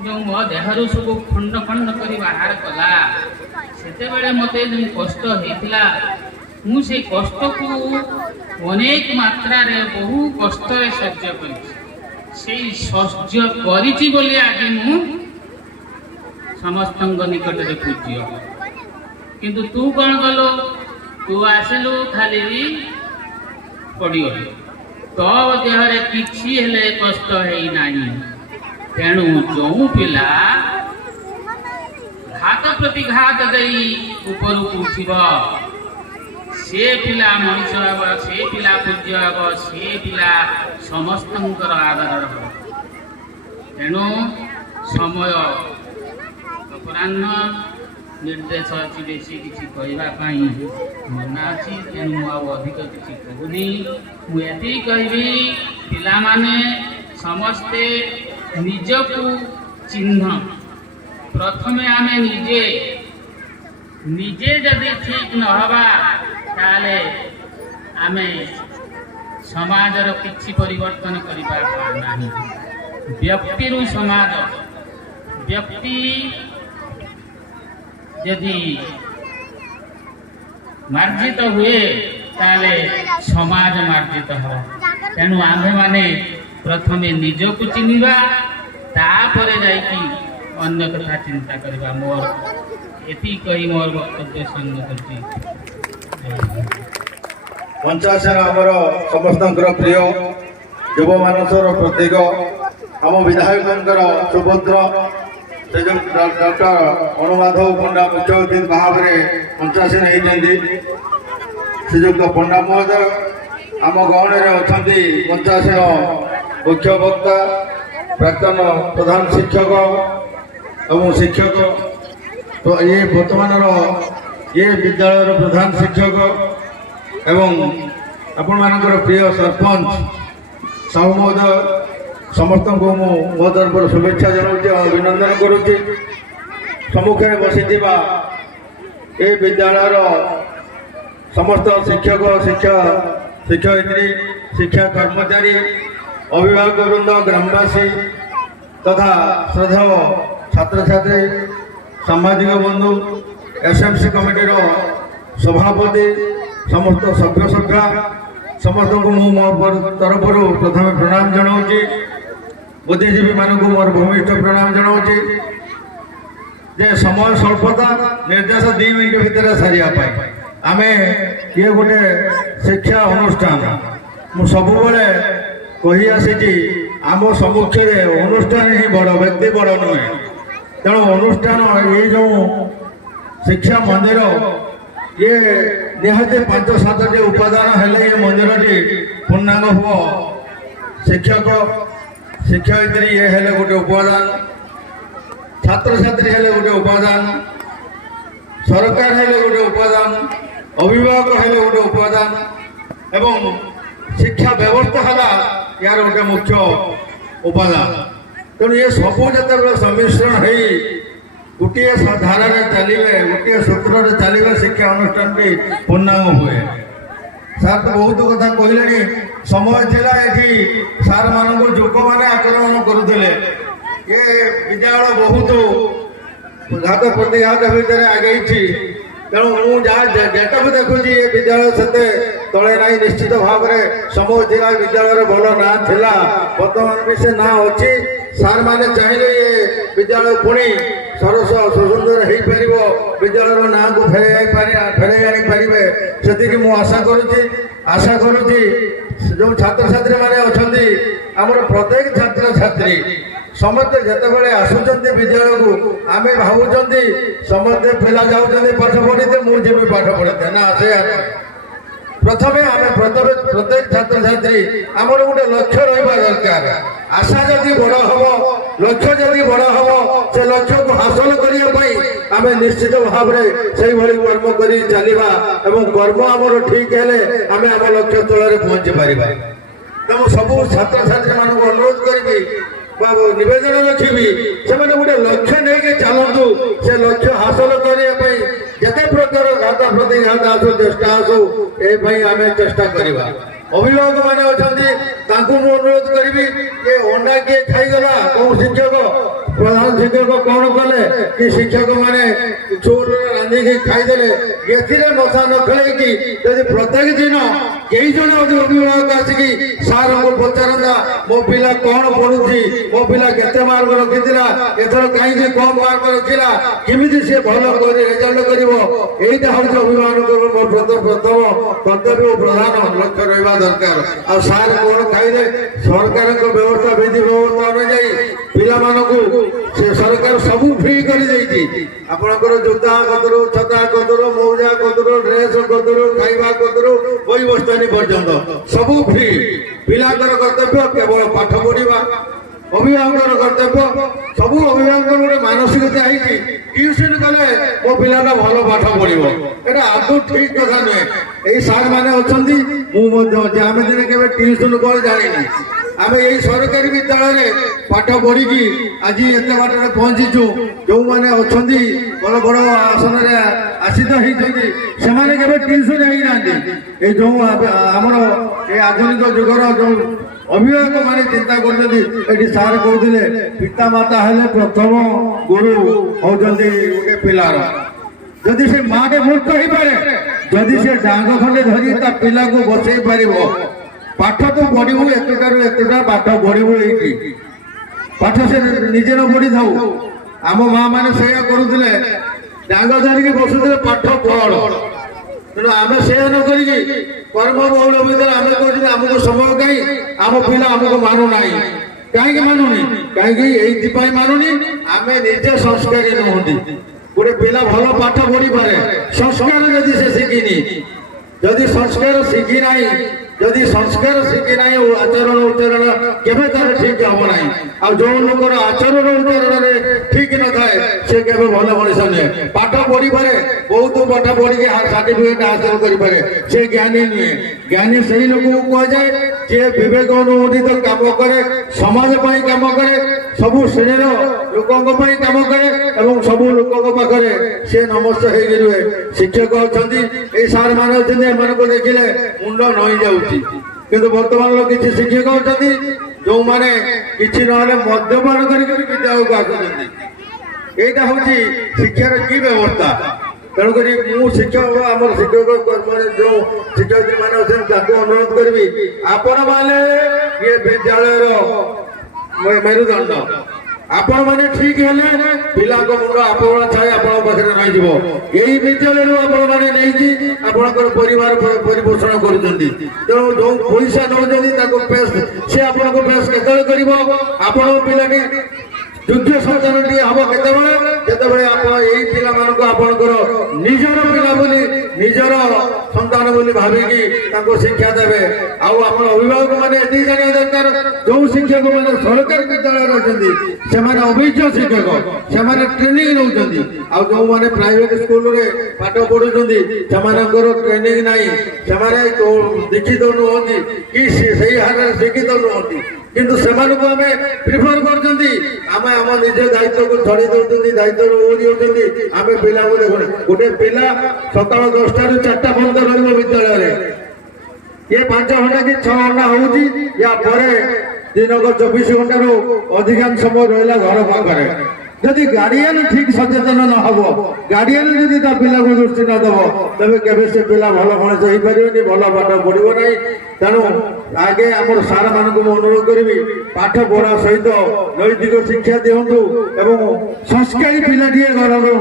ଯେଉଁ ମୋ ଦେହରୁ ସବୁ ଖଣ୍ଡ ଖଣ୍ଡ କରି ବାହାର କଲା, ସେତେବେଳେ ମୋତେ ଯେଉଁ କଷ୍ଟ ହେଇଥିଲା, ମୁଁ ସେଇ କଷ୍ଟକୁ ଅନେକ ମାତ୍ରାରେ ବହୁ କଷ୍ଟରେ ସହ୍ୟ କରିଛି। ସେଇ ସହ୍ୟ କରିଛି ବୋଲି ଆଜି ମୁଁ ସମସ୍ତଙ୍କ ନିକଟରେ ପୂଜ୍ୟ। କିନ୍ତୁ ତୁ କ'ଣ କଲୁ? ତୁ ଆସିଲୁ ଖାଲି ପଡ଼ିଗଲୁ, ତୋ ଦେହରେ କିଛି ହେଲେ କଷ୍ଟ ହେଇନାହିଁ। ତେଣୁ ଯେଉଁ ପିଲା ଘାତ ପ୍ରତି ଘାତ ଦେଇ ଉପରକୁ ଉଠିବ, ସେ ପିଲା ମଣିଷ ହେବ, ସେ ପିଲା ପୂଜ୍ୟ ହେବ, ସେ ପିଲା ସମସ୍ତଙ୍କର ଆଦର ହେବ। ତେଣୁ ସମୟ ଅପରାହ୍ନ ନିର୍ଦ୍ଦେଶ ଅଛି, ବେଶୀ କିଛି କହିବା ପାଇଁ ମନା ଅଛି। ତେଣୁ ମୁଁ ଆଉ ଅଧିକ କିଛି କହୁନି। ମୁଁ ଏତିକି କହିବି, ପିଲାମାନେ ସମସ୍ତେ ନିଜକୁ ଚିହ୍ନ। ପ୍ରଥମେ ଆମେ ନିଜେ ଯଦି ଠିକ୍ ନ ହେବା, ତାହେଲେ ଆମେ ସମାଜର କିଛି ପରିବର୍ତ୍ତନ କରିପାରିବା ନାହିଁ। ବ୍ୟକ୍ତିରୁ ସମାଜ, ବ୍ୟକ୍ତି ଯଦି ମାର୍ଜିତ ହୁଏ ତାହେଲେ ସମାଜ ମାର୍ଜିତ ହେବ। ତେଣୁ ଆମ୍ଭେମାନେ ପ୍ରଥମେ ନିଜକୁ ଚିହ୍ନିବା, ତାପରେ ଯାଇକି ଅନ୍ୟ କଥା ଚିନ୍ତା କରିବା। ମୋର ଏତିକି କହି ମୋର ବକ୍ତବ୍ୟ ସାଙ୍ଗ କରୁଛି। ପଞ୍ଚାସନ ଆମର ସମସ୍ତଙ୍କର ପ୍ରିୟ, ଯୁବ ମାନସର ପ୍ରତୀକ, ଆମ ବିଧାୟକଙ୍କର ସୁଭଦ୍ର ସେ ଯେଉଁ ଡକ୍ଟର ଅନୁମାଧବ ପଣ୍ଡା ମୁଖ୍ୟ ଅତିଥି ଭାବରେ ପଞ୍ଚାସନ ହେଇଛନ୍ତି। ଶ୍ରୀଯୁକ୍ତ ପଣ୍ଡା ମହୋଦୟ ଆମ ଗହଣରେ ଅଛନ୍ତି। ପଞ୍ଚାସନ ମୁଖ୍ୟ ବକ୍ତା, ପ୍ରାକ୍ତନ ପ୍ରଧାନ ଶିକ୍ଷକ ଏବଂ ଶିକ୍ଷକ, ତ ଇଏ ବର୍ତ୍ତମାନର ବିଦ୍ୟାଳୟର ପ୍ରଧାନ ଶିକ୍ଷକ ଏବଂ ଆପଣମାନଙ୍କର ପ୍ରିୟ ସରପଞ୍ଚ ସାହୁ ମହୋଦୟ, ସମସ୍ତଙ୍କୁ ମୁଁ ମୋ ତରଫରୁ ଶୁଭେଚ୍ଛା ଜଣାଉଛି, ଅଭିନନ୍ଦନ କରୁଛି। ସମ୍ମୁଖରେ ବସିଥିବା ଏ ବିଦ୍ୟାଳୟର ସମସ୍ତ ଶିକ୍ଷକ, ଶିକ୍ଷୟିତ୍ରୀ, ଶିକ୍ଷା କର୍ମଚାରୀ, ଅଭିଭାବକ ବୃନ୍ଦ, ଗ୍ରାମବାସୀ ତଥା ଶ୍ରଦ୍ଧେୟ ଛାତ୍ରଛାତ୍ରୀ, ସାମ୍ବାଦିକ ବନ୍ଧୁ, ଏସ୍ଏମ୍ସି କମିଟିର ସଭାପତି, ସମସ୍ତ ସଭ୍ୟସଭ୍ୟା ସମସ୍ତଙ୍କୁ ମୁଁ ମୋ ତରଫରୁ ପ୍ରଥମେ ପ୍ରଣାମ ଜଣାଉଛି। ବୁଦ୍ଧିଜୀବୀମାନଙ୍କୁ ମୋର ଭୂମିଷ୍ଠ ପ୍ରଣାମ ଜଣାଉଛି। ଯେ ସମୟ ସ୍ୱଳ୍ପତା, ନିର୍ଦ୍ଦେଶ 2 ମିନିଟ୍ ଭିତରେ ସାରିବା ପାଇଁ ଆମେ ଇଏ ଗୋଟେ ଶିକ୍ଷା ଅନୁଷ୍ଠାନ। ମୁଁ ସବୁବେଳେ କହି ଆସିଛି, ଆମ ସମ୍ମୁଖରେ ଅନୁଷ୍ଠାନ ହିଁ ବଡ଼, ବ୍ୟକ୍ତି ବଡ଼ ନୁହେଁ। ତେଣୁ ଅନୁଷ୍ଠାନ, ଏଇ ଯେଉଁ ଶିକ୍ଷା ମନ୍ଦିର, ଇଏ ନିହାତି 5-7ଟି ଉପାଦାନ ହେଲେ ଏ ମନ୍ଦିରଟି ପୂର୍ଣ୍ଣାଙ୍ଗ ହେବ। ଶିକ୍ଷକ, ଶିକ୍ଷୟିତ୍ରୀ ଇଏ ହେଲେ ଗୋଟେ ଉପାଦାନ, ଛାତ୍ରଛାତ୍ରୀ ହେଲେ ଗୋଟେ ଉପାଦାନ, ସରକାର ହେଲେ ଗୋଟେ ଉପାଦାନ, ଅଭିଭାବକ ହେଲେ ଗୋଟେ ଉପାଦାନ ଏବଂ ଶିକ୍ଷା ବ୍ୟବସ୍ଥା ହେଲା ଏହାର ଗୋଟେ ମୁଖ୍ୟ ଉପାଦାନ। ତେଣୁ ଏ ସବୁ ଯେତେବେଳେ ସମ୍ମିଶ୍ରଣ ହେଇ ଗୋଟିଏ ଧାରାରେ ଚାଲିବେ, ଗୋଟିଏ ସୂତ୍ରରେ ଚାଲିବେ, ଶିକ୍ଷା ଅନୁଷ୍ଠାନଟି ପୂର୍ଣ୍ଣାଙ୍ଗ ହୁଏ। ସାର୍ ତ ବହୁତ କଥା କହିଲେଣି। ସମୟ ଥିଲା ଏଠି ସାର୍ମାନଙ୍କୁ ଯୁବକମାନେ ଆକ୍ରମଣ କରୁଥିଲେ। ଏ ବିଦ୍ୟାଳୟ ବହୁତ ଘାତ ପ୍ରତିଘାତ ଭିତରେ ଆଗେଇଛି। ତେଣୁ ମୁଁ ଯାହା ଯେଟାକୁ ଦେଖୁଛି, ଏ ବିଦ୍ୟାଳୟ ସେତେ ତଳେ ନାହିଁ। ନିଶ୍ଚିତ ଭାବରେ ସମୟ ଥିଲା, ବିଦ୍ୟାଳୟର ଭଲ ନାଁ ଥିଲା, ବର୍ତ୍ତମାନ ବି ସେ ନାଁ ଅଛି। ସାର୍ମାନେ ଚାହିଁଲେ ଏ ବିଦ୍ୟାଳୟ ପୁଣି ସରସ ସୁସୁନ୍ଦର ହେଇପାରିବ, ବିଦ୍ୟାଳୟର ନାଁକୁ ଫେରାଇ ଆଣିପାରିବେ, ସେତିକି ମୁଁ ଆଶା କରୁଛି। ଯେଉଁ ଛାତ୍ରଛାତ୍ରୀମାନେ ଅଛନ୍ତି, ଆମର ପ୍ରତ୍ୟେକ ଛାତ୍ରଛାତ୍ରୀ ସମସ୍ତେ ଯେତେବେଳେ ଆସୁଛନ୍ତି ବିଦ୍ୟାଳୟକୁ, ଆମେ ଭାବୁଛନ୍ତି ସମସ୍ତେ ପିଲା ଯାଉଛନ୍ତି ପାଠ ପଢ଼ିତେ, ମୁଁ ଯିବି ପାଠ ପଢ଼ିତେ, ନା ସେଇଆ ନୁହେଁ। ପ୍ରଥମେ ଆମେ ପ୍ରତ୍ୟେକ ଛାତ୍ରଛାତ୍ରୀ ଆମର ଗୋଟେ ଲକ୍ଷ୍ୟ ରହିବା ଦରକାର। ଆଶା ଯଦି ବଡ଼ ହେବ, ଲକ୍ଷ୍ୟ ଯଦି ବଡ଼ ହେବ, ସେ ଲକ୍ଷ୍ୟକୁ ହାସଲ କରିବା ପାଇଁ ଆମେ ନିଶ୍ଚିତ ଭାବରେ ସେଇଭଳି କର୍ମ କରି ଚାଲିବା ଏବଂ କର୍ମ ଆମର ଠିକ୍ ହେଲେ ଆମେ ଆମ ଲକ୍ଷ୍ୟ ସ୍ଥଳରେ ପହଞ୍ଚି ପାରିବା। ତେଣୁ ସବୁ ଛାତ୍ରଛାତ୍ରୀମାନଙ୍କୁ ଅନୁରୋଧ କରିବି ବା ନିବେଦନ ରଖିବି, ସେମାନେ ଗୋଟେ ଲକ୍ଷ୍ୟ ନେଇକି ଚାଲନ୍ତୁ। ସେ ଲକ୍ଷ୍ୟ ହାସଲ କରିବା ପାଇଁ ଯେତେ ପ୍ରକାର ଘାତ ପ୍ରତିଘାତ ଆସୁ, ଚେଷ୍ଟା ଆସୁ, ଏ ପାଇଁ ଆମେ ଚେଷ୍ଟା କରିବା। ଅଭିଭାବକମାନେ ଅଛନ୍ତି, ତାଙ୍କୁ ମୁଁ ଅନୁରୋଧ କରିବି ଯେ ଅଣ୍ଡା କିଏ ଖାଇଗଲା, କୋଉ ଶିକ୍ଷକ ପ୍ରଧାନ ଶିକ୍ଷକ କଣ କଲେ କି ଶିକ୍ଷକ ମାନେ ଚୁରରେ ରାନ୍ଧିକି ଖାଇଦେଲେ। ଏଥିରେ ମଶା ନ ଖେଳେଇକି ଯଦି ପ୍ରତ୍ୟେକ ଦିନ କେହି ଜଣେ ଅଭିଭାବକ ଆସିକି ସାର୍ଙ୍କୁ ପଚାରନ୍ତା ମୋ ପିଲା କଣ ପଢୁଛି, ମୋ ପିଲା କେତେ ମାର୍କ ରଖିଥିଲା, ଏଥର କାହିଁକି କମ ମାର୍କ ରଖିଲା, କେମିତି ସେ ଭଲ କରି ରେଜଲ୍ଟ କରିବ, ଏଇଟା ହଉଛି ଅଭିଭାବକଙ୍କର ପ୍ରଥମ କର୍ତ୍ତବ୍ୟ ଓ ପ୍ରଧାନ ଲକ୍ଷ୍ୟ ରହିବା ଦରକାର। ଆଉ ସାର୍ କଣ ଖାଇଲେ, ସରକାରଙ୍କ ବ୍ୟବସ୍ଥା ବିଧି ବ୍ୟବସ୍ଥା ଅନୁଯାୟୀ ପିଲାମାନଙ୍କୁ ସେ ସରକାର ସବୁ ଫ୍ରି କରିଦେଇଛି। ଆପଣଙ୍କର ଜୋତା କତରୁ, ଛତା କତରୁ, ମୌଜା କତରୁ, ଡ୍ରେସ କତରୁ, ଖାଇବା କତରୁ, ବହି ବସ୍ତାନୀ ପର୍ଯ୍ୟନ୍ତ ସବୁ ଫ୍ରି। ପିଲାଙ୍କର କର୍ତ୍ତବ୍ୟ କେବଳ ପାଠ ପଢିବା। ଅଭିଭାବକର କର୍ତ୍ତବ୍ୟ, ସବୁ ଅଭିଭାବକଙ୍କର ଗୋଟେ ମାନସିକତା ହେଇଛି ଟ୍ୟୁସନ କଲେ ମୋ ପିଲାଟା ଭଲ ପାଠ ପଢିବ। ଏଟା ଆଦୌ ଠିକ କଥା ନୁହେଁ। ଏଇ ସାର୍ ମାନେ ଅଛନ୍ତି, ମୁଁ ମଧ୍ୟ ଅଛି, ଆମେ ଦିନେ କେବେ ଟ୍ୟୁସନ କଣ ଜାଣିନି। ଆମେ ଏଇ ସରକାରୀ ବିଦ୍ୟାଳୟରେ ପାଠ ପଢିକି ଆଜି ଏତେ ବାଟରେ ପହଞ୍ଚିଛୁ। ଯୋଉମାନେ ଅଛନ୍ତି ବଡ ବଡ ଆସନରେ ଆଶିତ ହେଇଛନ୍ତି ସେମାନେ କେବେ ଟ୍ୟୁସନ ହେଇନାହାନ୍ତି। ଏଇ ଯୋଉ ଆମର ଏ ଆଧୁନିକ ଯୁଗର ଯୋଉ ଅଭିଭାବକ ମାନେ ଚିନ୍ତା କରୁଛନ୍ତି, ଏଠି ସାର୍ କହୁଥିଲେ ପିତା ମାତା ହେଲେ ପ୍ରଥମ ଗୁରୁ ହଉଛନ୍ତି ଗୋଟେ ପିଲାର। ଯଦି ସେ ମାଟେ ମୂର୍ଖ ହେଇପାରେ, ଯଦି ସେ ଡାଙ୍ଗ ଖଣ୍ଡେ ଧରି ତା ପିଲାକୁ ବସେଇ ପାରିବ, ପାଠ ତ ପଢିବୁ ଏତଟାରୁ ଏତଟା ପାଠ ପଢିବୁ, ଏଇଠି ପାଠ ସେ ନିଜେ ନ ପଢିଥାଉ। ଆମ ମା ମାନେ ସେଇଆ କରୁଥିଲେ, ଡାଙ୍ଗ ଧରିକି ବସୁଥିଲେ ପାଠ ପଢ। ତେଣୁ ଆମେ ସେଇଆ ନ କରିକି କର୍ମ ବହୁଳ ଭିତରେ ଆମେ କହୁଛନ୍ତି ଆମକୁ ସମୟ କାହିଁ, ଆମ ପିଲା ଆମକୁ ମାନୁନାହିଁ। କାହିଁକି ମାନୁନି? କାହିଁକି ଏଇଥିପାଇଁ ମାନୁନି, ଆମେ ନିଜେ ସଂସ୍କାରୀ ନୁହନ୍ତି। ଗୋଟେ ପିଲା ଭଲ ପାଠ ପଢିପାରେ, ସଂସ୍କାର ଯଦି ସେ ଶିଖିନି, ଯଦି ସଂସ୍କାର ଶିଖି ନାହିଁ, ଯଦି ସଂସ୍କାର ଶିଖି ନାହିଁ, ଆଚରଣ ଉଚ୍ଚାରଣ କେବେ ତାର ଠିକ ହବ ନାହିଁ। ଆଉ ଯୋଉ ଲୋକର ଆଚରଣ ଉଚ୍ଚାରଣରେ ଠିକ ନଥାଏ ସେ କେବେ ଭଲ ମଣିଷ ନୁହେଁ। ପାଠ ପଢିପାରେ, ବହୁତ ପାଠ ପଢିକି ସାର୍ଟିଫିକେଟ ହାସଲ କରିପାରେ, ସେ ଜ୍ଞାନୀ ନୁହେଁ। ଜ୍ଞାନୀ ସେଇ ଲୋକକୁ କୁହାଯାଏ ଯିଏ ବିବେକ ଅନୁମୋଦିତ କାମ କରେ, ସମାଜ ପାଇଁ କାମ କରେ, ସବୁ ଶ୍ରେଣୀର ଲୋକଙ୍କ ପାଇଁ କାମ କରେ ଏବଂ ସବୁ ଲୋକଙ୍କ ପାଖରେ ସେ ନମସ୍ତ ହେଇକି ରୁହେ। ଶିକ୍ଷକ ଅଛନ୍ତି, ଏଇ ସାର୍ ମାନେ ଅଛନ୍ତି, ଏମାନଙ୍କୁ ଦେଖିଲେ ମୁଣ୍ଡ ନଇଁ ଯାଉଛି। କିନ୍ତୁ ବର୍ତ୍ତମାନର କିଛି ଶିକ୍ଷକ ଅଛନ୍ତି ଯୋଉମାନେ କିଛି ନହେଲେ ମଦ୍ୟପାନ କରିକି ବିଦ୍ୟାଳୟକୁ ଆସୁଛନ୍ତି। ଏଇଟା ହଉଛି ଶିକ୍ଷାର କି ବ୍ୟବସ୍ଥା? ତେଣୁକରି ମୁଁ ଶିକ୍ଷକ, ଆମର ଶିକ୍ଷକ ଯୋଉ ଶିକ୍ଷୟିତ୍ରୀ ମାନେ ଅଛନ୍ତି ତାଙ୍କୁ ଅନୁରୋଧ କରିବି, ଆପଣ ମାନେ ଇଏ ବିଦ୍ୟାଳୟର ମେରୁଦଣ୍ଡ। ଆପଣ ମାନେ ଠିକ ହେଲେ ପିଲାଙ୍କ ମୁଣ୍ଡ ଆପଣ ଛାଇ ଆପଣଙ୍କ ପାଖରେ ରହିଯିବ। ଏଇ ବିଦ୍ୟାଳୟରୁ ଆପଣ ମାନେ ନେଇକି ଆପଣଙ୍କର ପରିବାର ପରିପୋଷଣ କରୁଛନ୍ତି। ତେଣୁ ଯୋଉ ପଇସା ନେଉଛନ୍ତି ତାକୁ ପେସ୍, ସେ ଆପଣଙ୍କୁ ପେସ୍ କେତେବେଳେ କରିବ? ଆପଣଙ୍କ ପିଲାଟି ଯୋଗ୍ୟ ସନ୍ତାନଟିଏ ହବ କେତେବେଳେ? ଯେତେବେଳେ ଆପଣ ଏଇ ପିଲାମାନଙ୍କୁ ଆପଣଙ୍କର ନିଜର ପିଲା ବୋଲି, ନିଜର ସନ୍ତାନ ବୋଲି ଭାବିକି ତାଙ୍କୁ ଶିକ୍ଷା ଦେବେ। ଆଉ ଆମର ଅଭିଭାବକ ମାନେ ଏତିକି ଜାଣିବା ଦରକାର, ଯୋଉ ଶିକ୍ଷକ ମାନେ ସରକାରୀ ବିଦ୍ୟାଳୟରେ ଅଛନ୍ତି ସେମାନେ ଅଭିଜ୍ଞ ଶିକ୍ଷକ, ସେମାନେ ଟ୍ରେନିଂ ନେଉଛନ୍ତି। ଆଉ ଯୋଉମାନେ ପ୍ରାଇଭେଟ ସ୍କୁଲରେ ପାଠ ପଢୁଛନ୍ତି ସେମାନଙ୍କର ଟ୍ରେନିଂ ନାହିଁ, ସେମାନେ ଦୀକ୍ଷିତ ନୁହନ୍ତି କି ସେଇ ହାରରେ ଶିକ୍ଷିତ ନୁହନ୍ତି। କିନ୍ତୁ ସେମାନଙ୍କୁ ଆମେ ପ୍ରିଫର କରୁଛନ୍ତି, ଆମେ ଆମ ନିଜ ଦାୟିତ୍ୱକୁ ଛଡେଇ ଦଉଛନ୍ତି, ଦାୟିତ୍ୱରୁ ଓହରି ଯାଉଛନ୍ତି। ଆମେ ପିଲାଙ୍କୁ ଦେଖୁନ, ଗୋଟେ ପିଲା ସକାଳ 10ଟାରୁ 4ଟା ପର୍ଯ୍ୟନ୍ତ ରହିବ ବିଦ୍ୟାଳୟରେ, ଇଏ 5 ଘଣ୍ଟା କି 6 ଘଣ୍ଟା ହଉଛି। ୟା ପରେ ଦିନକ 24 ଘଣ୍ଟାରୁ ଅଧିକାଂଶ ସମୟ ରହିଲା ଘର ପାଖରେ। ଯଦି ଗାର୍ଡିଆନ ଠିକ ସଚେତନ ନ ହବ, ଗାର୍ଡିଆନ ଯଦି ତା ପିଲାକୁ ଦୃଷ୍ଟି ନ ଦେବ, ତେବେ କେବେ ସେ ପିଲା ଭଲ ମଣିଷ ହେଇପାରିବନି, ଭଲ ପାଠ ପଢିବ ନାହିଁ। ତେଣୁ ଆଗେ ଆମର ସାର୍ ମାନଙ୍କୁ ମୁଁ ଅନୁରୋଧ କରିବି, ପାଠ ପଢା ସହିତ ନୈତିକ ଶିକ୍ଷା ଦିଅନ୍ତୁ ଏବଂ ସଂସ୍କାରୀ ପିଲାଟିଏ କରନ୍ତୁ।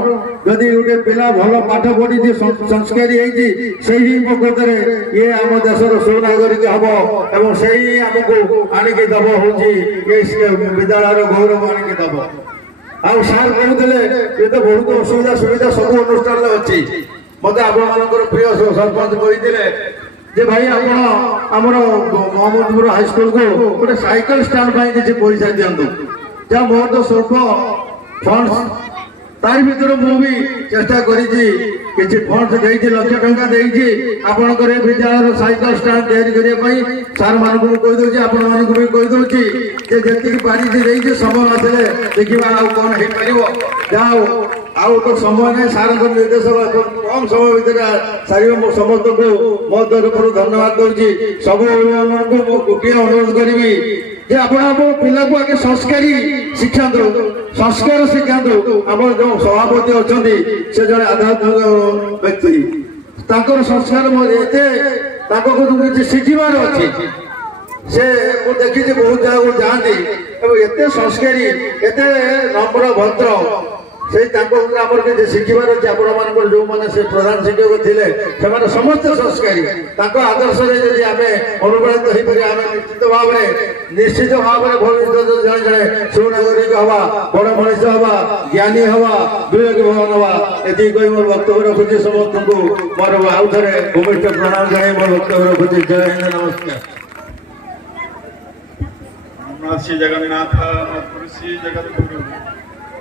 ଯଦି ଗୋଟେ ପିଲା ଭଲ ପାଠ ପଢିଛି, ସଂସ୍କାରୀ ହେଇଛି, ସେଇ ପ୍ରକୃତରେ ଇଏ ଆମ ଦେଶର ସୁନାଗରିକ ହବ ଏବଂ ସେଇ ଆମକୁ ଆଣିକି ଦବ ହଉଛି ଏ ବିଦ୍ୟାଳୟର ଗୌରବ ଆଣିକି ଦବ। ଆଉ ସାର୍ କହୁଥିଲେ ଏ ତ ବହୁତ ଅସୁବିଧା ସୁବିଧା ସବୁ ଅନୁଷ୍ଠାନରେ ଅଛି। ମତେ ଆପଣମାନଙ୍କର ପ୍ରିୟ ସରପଞ୍ଚ କହିଥିଲେ ଯେ ଭାଇ ଆପଣ ଆମର ମହମ୍ମଦପୁର ହାଇସ୍କୁଲକୁ ଗୋଟେ ସାଇକେଲ ଷ୍ଟାଣ୍ଡ ପାଇଁ କିଛି ପଇସା ଦିଅନ୍ତୁ। ଯାହା ମୋର ତ ସ୍ୱଳ୍ପ ଫଣ୍ଡ, ତାରି ଭିତରେ ମୁଁ ବି ଚେଷ୍ଟା କରିଛି, କିଛି ଫଣ୍ଡ ଦେଇଛି, ଲକ୍ଷ ଟଙ୍କା ଦେଇଛି ଆପଣଙ୍କର ଏ ବିଦ୍ୟାଳୟର ସାଇକେଲ ଷ୍ଟାଣ୍ଡ ତିଆରି କରିବା ପାଇଁ। ସାର୍ ମାନଙ୍କୁ ମୁଁ କହିଦଉଛି, ଆପଣ ମାନଙ୍କୁ ବି କହିଦଉଛି ଯେ ଯେତିକି ପାରିଛି ଦେଇଛି, ସମୟ ଆସିଲେ ଦେଖିବା ଆଉ କଣ ହେଇପାରିବ। ଯାହା ଆଉ ତ ସମୟ ନାହିଁ, ସାର୍ଙ୍କ ନିର୍ଦ୍ଦେଶ କମ ସମୟ ଭିତରେ ସାରିବ। ମୁଁ ସମସ୍ତଙ୍କୁ ମୋ ତରଫରୁ ଧନ୍ୟବାଦ ଦଉଛି। ସବୁ ଅଭିଭାବକଙ୍କୁ ମୁଁ ଗୋଟିଏ ଅନୁରୋଧ କରିବି, ଯେ ଆପଣ ଆମ ପିଲାକୁ ଆଗେ ସଂସ୍କାରୀ ଶିକ୍ଷାନ୍ତୁ, ସଂସ୍କାର ଶିଖାନ୍ତୁ। ଆମର ଯୋଉ ସଭାପତି ଅଛନ୍ତି ସେ ଜଣେ ଆଧ୍ୟାତ୍ମିକ ବ୍ୟକ୍ତି, ତାଙ୍କର ସଂସ୍କାର ଏତେ ତାଙ୍କ କିଛି ଶିଖିବାର ଅଛି। ସେ ମୁଁ ଦେଖିଛି ବହୁତ ଜାଗାକୁ ଯାଆନ୍ତି ଏବଂ ଏତେ ସଂସ୍କାରୀ, ଏତେ ନମ୍ର ଭଦ୍ର, ସେଇ ତାଙ୍କ ଉପରେ ଆମର କିଛି ଶିଖିବାର ଅଛି। ଆପଣମାନଙ୍କର ଯୋଉମାନେ ସେ ପ୍ରଧାନ ଶିକ୍ଷକ ଥିଲେ ସେମାନେ ସମସ୍ତେ ସଂସ୍କାରୀ। ତାଙ୍କ ଆଦର୍ଶରେ ଯଦି ଆମେ ଅନୁପ୍ରାଣିତ ହେଇପାରିବା, ଆମେ ନିଶ୍ଚିତ ଭାବରେ ଭବିଷ୍ୟତ ଜଣେ ଜଣେ ସୁନାଗରିକ ହବା, ବଡ଼ ମଣିଷ ହବା, ଜ୍ଞାନୀ ହବା, ବିବେକ ଭବନ ହବା। ଏତିକି କହି ମୋର ବକ୍ତବ୍ୟ ରଖୁଛି। ସମସ୍ତଙ୍କୁ ମୋର ଆଉ ଥରେ ଭୂମିଷ୍ଠ ପ୍ରଣାମ ଜଣାଇ ମୋର ବକ୍ତବ୍ୟ ରଖୁଛି। ଜୟ ହିନ୍ଦ, ନମସ୍କାର। श्री जगन्नाथ श्री जगद्गुरु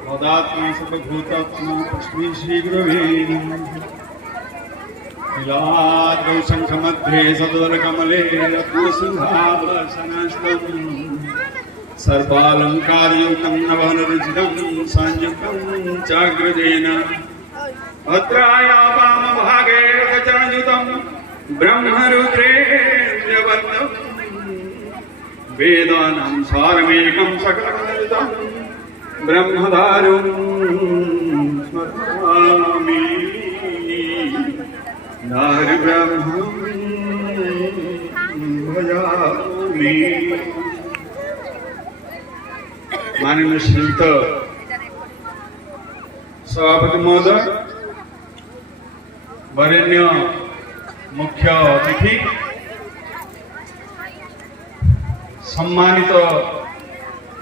वदात्मा सर्वभूतात्मा तस्मै श्री गुरवे नीलाद्रौ शङ्खमध्ये सदवरकमले रत्नसिंहासनस्थम् सर्वालङ्कारयुक्तं नवनरचितं संयुक्तं चाग्रजेन भद्रायापामभागे रथचरणयुतं ब्रह्मरुद्रेन्द्रवन्दम् वेदानां सारमेकं सकलमिदं ब्रह्मधारुं स्मरामि नारब्रह्मं भजामि। माननीय श्रीयुत सभापति महोदय, वरेण्य मुख्य अतिथि, सम्मानित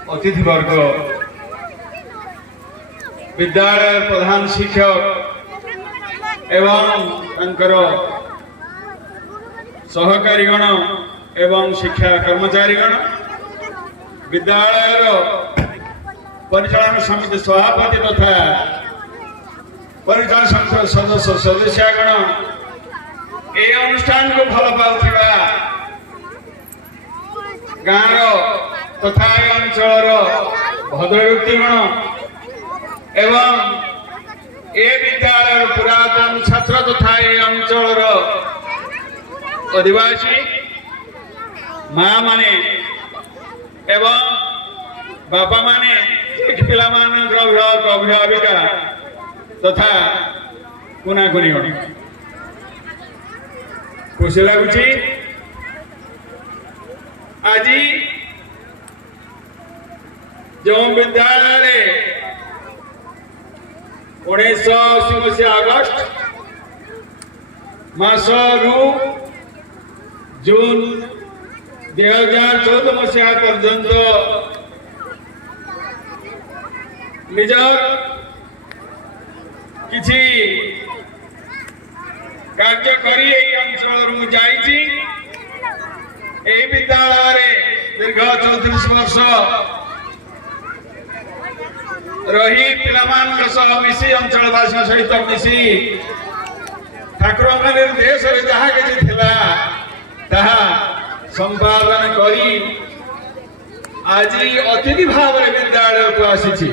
अतिथिवर्ग, विद्यालय प्रधान शिक्षक एवं अंकर सहकारीगण एवं शिक्षा कर्मचारीगण, विद्यालय परिचालन समिति सभापति तथा परिचालन समिति सदस्यगण, ए अनुष्ठान को भल पाउथिबा गाँव तथा अंचल भद्र व्यक्तिगण एवं ए विद्यालय पुरातन छात्र तथा ए अंचल आदिवासी माँ माने एवं बापा माने पिला अभिभाविका तथा कुना कुनी खुशी लगुच। आज जो विद्यालय 1980 अगस्त मास रु जून 2014 मसीहा पर्यंत निजर किछि कार्य करी अंचल जाइछि। विद्यालय दीर्घ 34 वर्ष रही पिला मिसी अंचलवासी सहित मिसी ठाकुर निर्देश जहाँ किसी संपादन करी आज अतिथि भाव विद्यालय को आसी।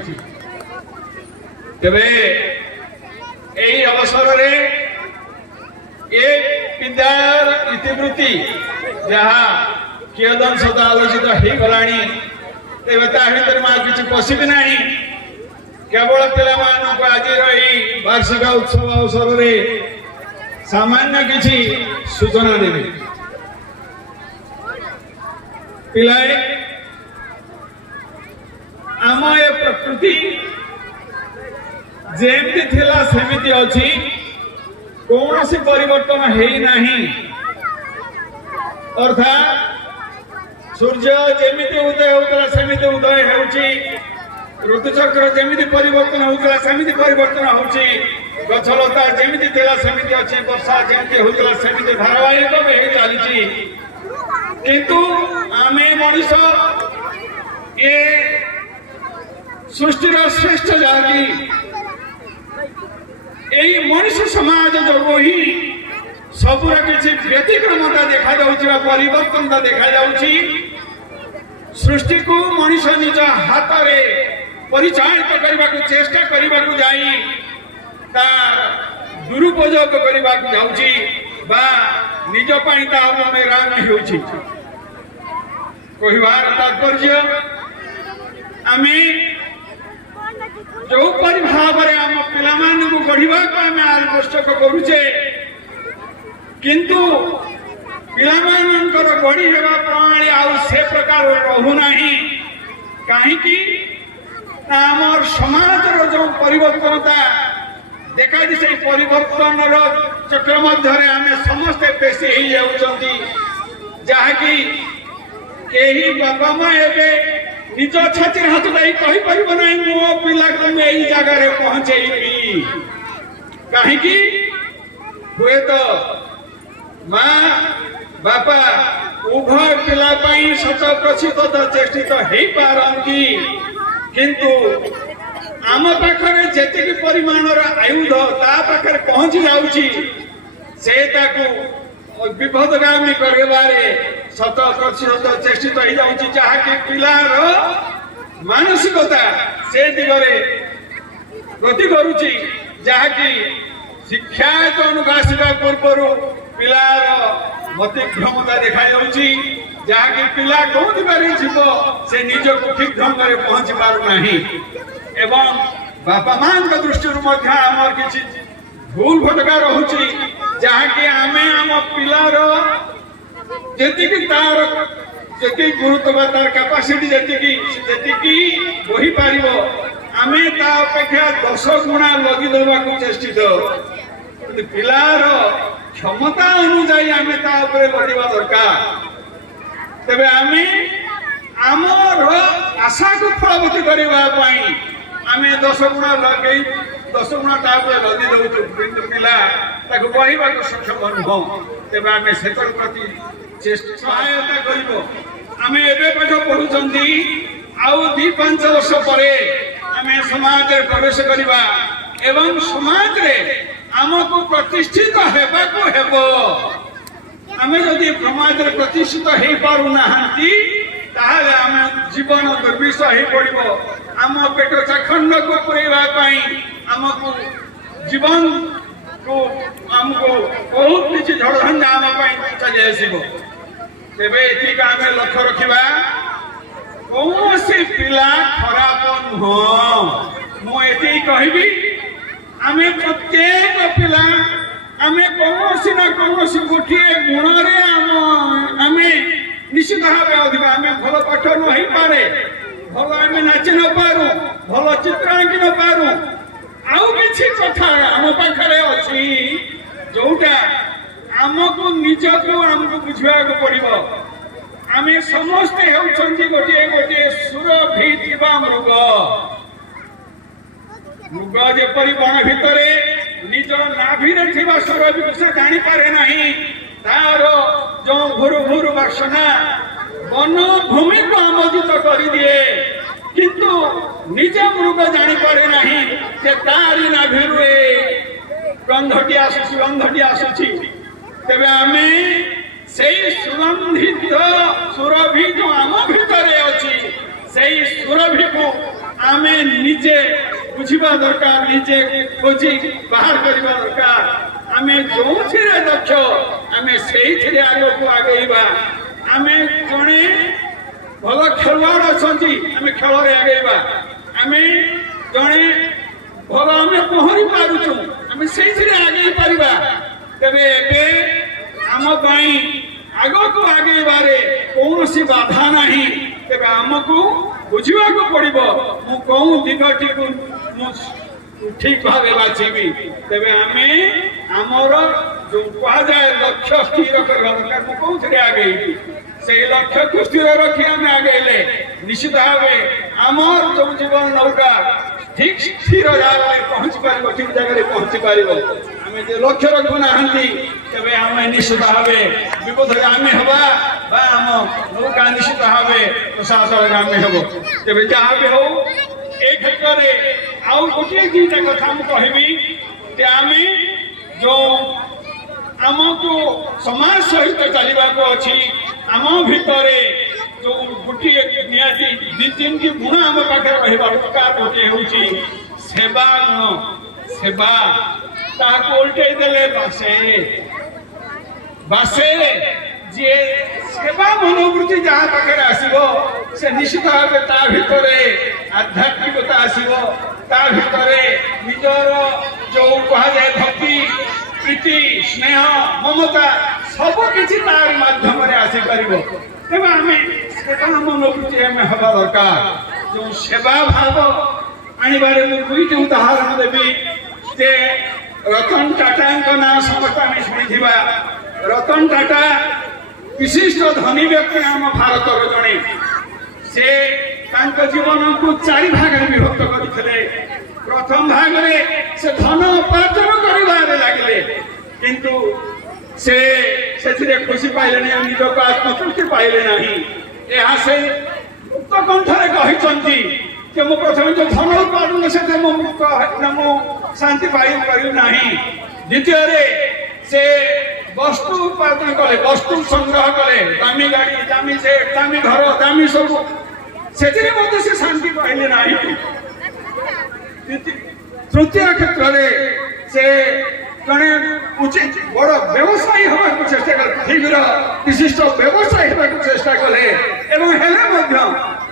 तेरे यही अवसर में विद्यालय इतिवृत्ति जहाँ कियदन सदा आलोचित हो गलानी तेज भर में किसी पशिबी ना केवल पिला आज वार्षिक उत्सव अवसर में सामान्य किसी सूचना देवे। पिलाए आम ए प्रकृति जेमती थिला सेमिति अछि, कौन सी परिवर्तन है नहीं। अर्थात सूर्य जेमिति उदय होता सेमिति उदय होउछि, ऋतुचक्र जेमिति परिवर्तन होता सेमिति परिवर्तन होउछि, गछलता जेमिति थिला सेमिति अछि, वर्षा जेमिति होता सेमिति धारावाहिक में चलीछि। किंतु आमे मनुष्य ए सृष्टिर श्रेष्ठ जाति यही मनुष्य समाज जो ही सबुर किसी व्यतिक्रमता देखा जाउछि, परिवर्तनता देखा जाउछि। सृष्टि को मनुष्य निज हाथ में परिचालित करने को चेष्टा करने को जाई दुरुपयोग करने को जाउछि बा निज पाई ता में राम होउछि। कहवार तात्पर्य आम जो भाव में आम पिला गढ़ा आम आवश्यक करुचे किंतु पिलामानंकर गढ़ी हेबा प्रणाली आउ से प्रकार रहूना कहीं आमर समाज जो परिवर्तनता देखा से परिवर्तन चक्र मध्य आम समस्ते पेशी हो जाती जहाँकि कहीं बापा माँ एवं निज छाती हाथ नहीं कहीपर ना मो पिला को यही जगार पहुंचेबी कहीं हुए तो माँ बापा उभय पिलापाई 100% चेष्टित हो पारती किंतु आम पाखरे जी परिमाणर आयुध ता पाखे पहुंची जाऊँगी से विपदगामी करबारे 100% चेष्टित हो जाऊँगी जहाँकि पिलार मानसिकता से दिगरे गति करुच्ची जहाँकि शिक्षा अनुगासिबा पूर्व पिलार मतिभ्रमता देखा जाऊँगी जहाँकि पिला कौन बारे जीव से निज को ठीक ढंग से पहुंची पारना एवं बापा माँ दृष्टि आमर किसी भूल भटका रोचे जहाँकि आम आम पिलार जी तार जी गुरुत्व तार कैपेसिटी जी बही पार आम ता अपेक्षा 10 गुणा लगिदेवा चेष्टित पिलार क्षमता अनुजाई आम लगे दरकार तेरे आम आमर आशा को फलवती करने आम 10 गुणा लगे 10 गुणा लगे दौचु किंतु पिला कहवा सक्षम नुह तेज आम से प्रति सहायता करम एवं पाठ पढ़ुं आउ 2-5 वर्ष पर आम समाज प्रवेश करवा एवं समाज रे आमको प्रतिष्ठित हेबाको हेबो आम जदि समाज प्रतिष्ठित हो पारुना ताहले आम जीवन दुर्विषह हो पड़ो आम पेट चाखंड को पुरैवाई आमको जीवन को आमको बहुत किसी झड़झंझा आम चली आसब तेरे ये आम लक्ष्य रखा कौन सी पिला खराब नुह मुझे कहबी आम प्रत्येक पिला आम कौन ना कौन गोटे गुण आम निश्चित भाव अधिक आम भल पाठ नहीं पारे भल आम नाचि न पारू भल चित्र आंकी न पारू आउ किसी कथा आम पाखे अच्छी जोटा आमको निजको आमको बुझा पड़ो आम समस्ते होती गोटे गोटे सुरभि मृग मृग जेपरी बण भितर निज नाभि सुरभि को से जापे ना तार जो भूरु भूरु बासना वन भूमि को आमोदित कर दिए किंतु निज मृग जापे ना तारी नाभि गंधटी आसुची तेरे आम से सुगंधित सुरभि जो आम भितर अच्छी से सुरभि को आम निजे बुझा दरकार निजे खोजी बाहर करवा दरकार आम जो दक्ष आम से आग को आगेबा आम जड़े भल खेलवाड़ अच्छा आम खेल आगेबा आम जड़े भल आम पहरी पारुचु आम से आगे पारिबा तेरे आम आग को आगेबारे कौन सी बाधा नहीं तेरे आमको बुझा पड़ो मु कौन दिगटी को ठीक भाव बाछी तेरे आम आमर जो कहुए लक्ष्य स्थिर कर कौन आगे से लक्ष्य को स्थिर रखी आम आगे निश्चित भाव आमर जो जीवन नौका ठीक स्थिर जगह पहुंची पार ठीक जगह पहुंची पार आम जो लक्ष्य रखुना तेरे आम निश्चित भाव विपद आम हवा आम नौका निश्चित भाव प्रशासन आम हम तेरे जहाँ भी हो ए क्षेत्र में आउ गोटे 2टा कथा कहबी आम जो आमको समाज सहित चलने को अच्छी आम भितर जो गोटे निहाती 2-3 गुण आम पाखे रहा गोटे हूँ सेवा नुह सेवा ताको उल्टे देले बासे बासे जे सेवा मनोवृत्ति जहाँ पाखे आसब से निश्चित भाव ता भितर आध्यात्मिकता आसब ता भितर निजर जो कहुए भक्ति प्रीति स्नेह ममता सबकि तार माध्यम आसीपर तेज आम सेवा मनोवृत्ति आम हवा दरकार जो सेवा भाव आणवे दुईट उदाहरण देवी जे रतन टाटा ना समस्त आम शुणी रतन टाटा विशिष्ट धनी व्यक्ति आम भारत जड़े से जीवन को चारि भाग विभक्त करते प्रथम भाग में से धन उपार्जन कर लगे किंतु से खुशी पाइले निज को आत्मतृप्ति पाइले ना से मुक्त कंठरे कहते कि मु प्रथम जो धन उपार्जन से मुक्त शांति पाई ना द्वितीय से वस्तु उत्पादन कले वस्तु संग्रह कले दामी गाड़ी दामी सेट दामी घर दामी सब से शांति पाइले ना तृतीय क्षेत्र में से जड़े उचित बड़ व्यवसायी हवा चेष्टा कले ठीक विशिष्ट व्यवसायी हवा चेष्टा कले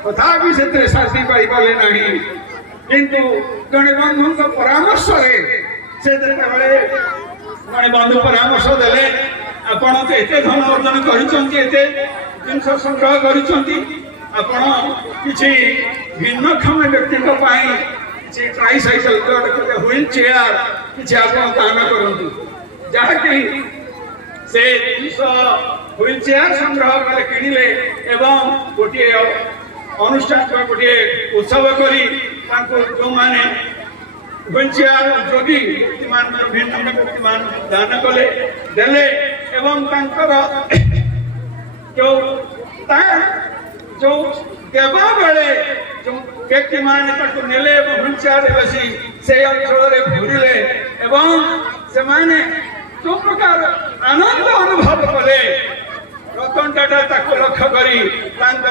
तथापि से शांति पाई पारे ना किंतु जड़े बंधु परामर्श से बंधु परामर्श देले आपण तो एत धन अर्जन कर संग्रह कर भिन्नक्षम व्यक्ति ट्राइसाइकल व्हील चेयर किसी दान करूँ जहाँकि से व्हील चेयर संग्रह कर किणिले एवं गोटे अनुष्ठान गोटे उत्सव करी जो मैंने व्हीलचेयर उद्योगी भिन्न व्यक्ति दान कले देले एवं जो देवा बेले जो व्यक्ति माने नेले व्हीलचेयर बसी से अंचल घूरिले एवं से माने जो प्रकार आनंद अनुभव कले रतन टाटा लक्ष्य करी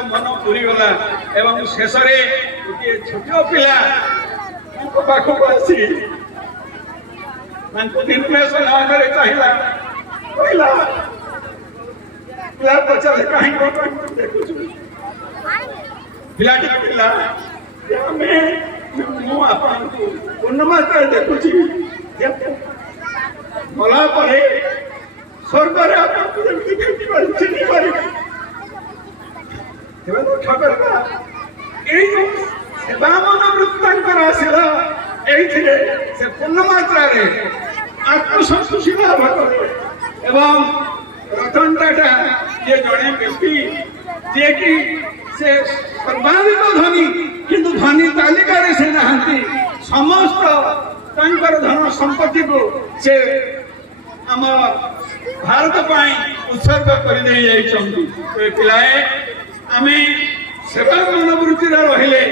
मन पूरीगला एवं शेष गोटे छोट पिला पाखक आसी निर्मेशन आगे चाहिए कहला पिला पचारे कहीं देखु पिलाटी कहला पूर्णमात्रा देखुची गला स्वर्ग सेवा मनोवृत्ति आसला ये पूर्णमात्रा आत्मसंतुष्टि लाभ करे रतन टाटा ये जड़े व्यक्ति जे कि से सर्वाधिक धनी किंतु धनी तालिका से नहांती समस्त धन संपत्ति को से आम भारत पाई उत्सर्ग कर पिलाए आम सेवा मनोवृत्ति रहिले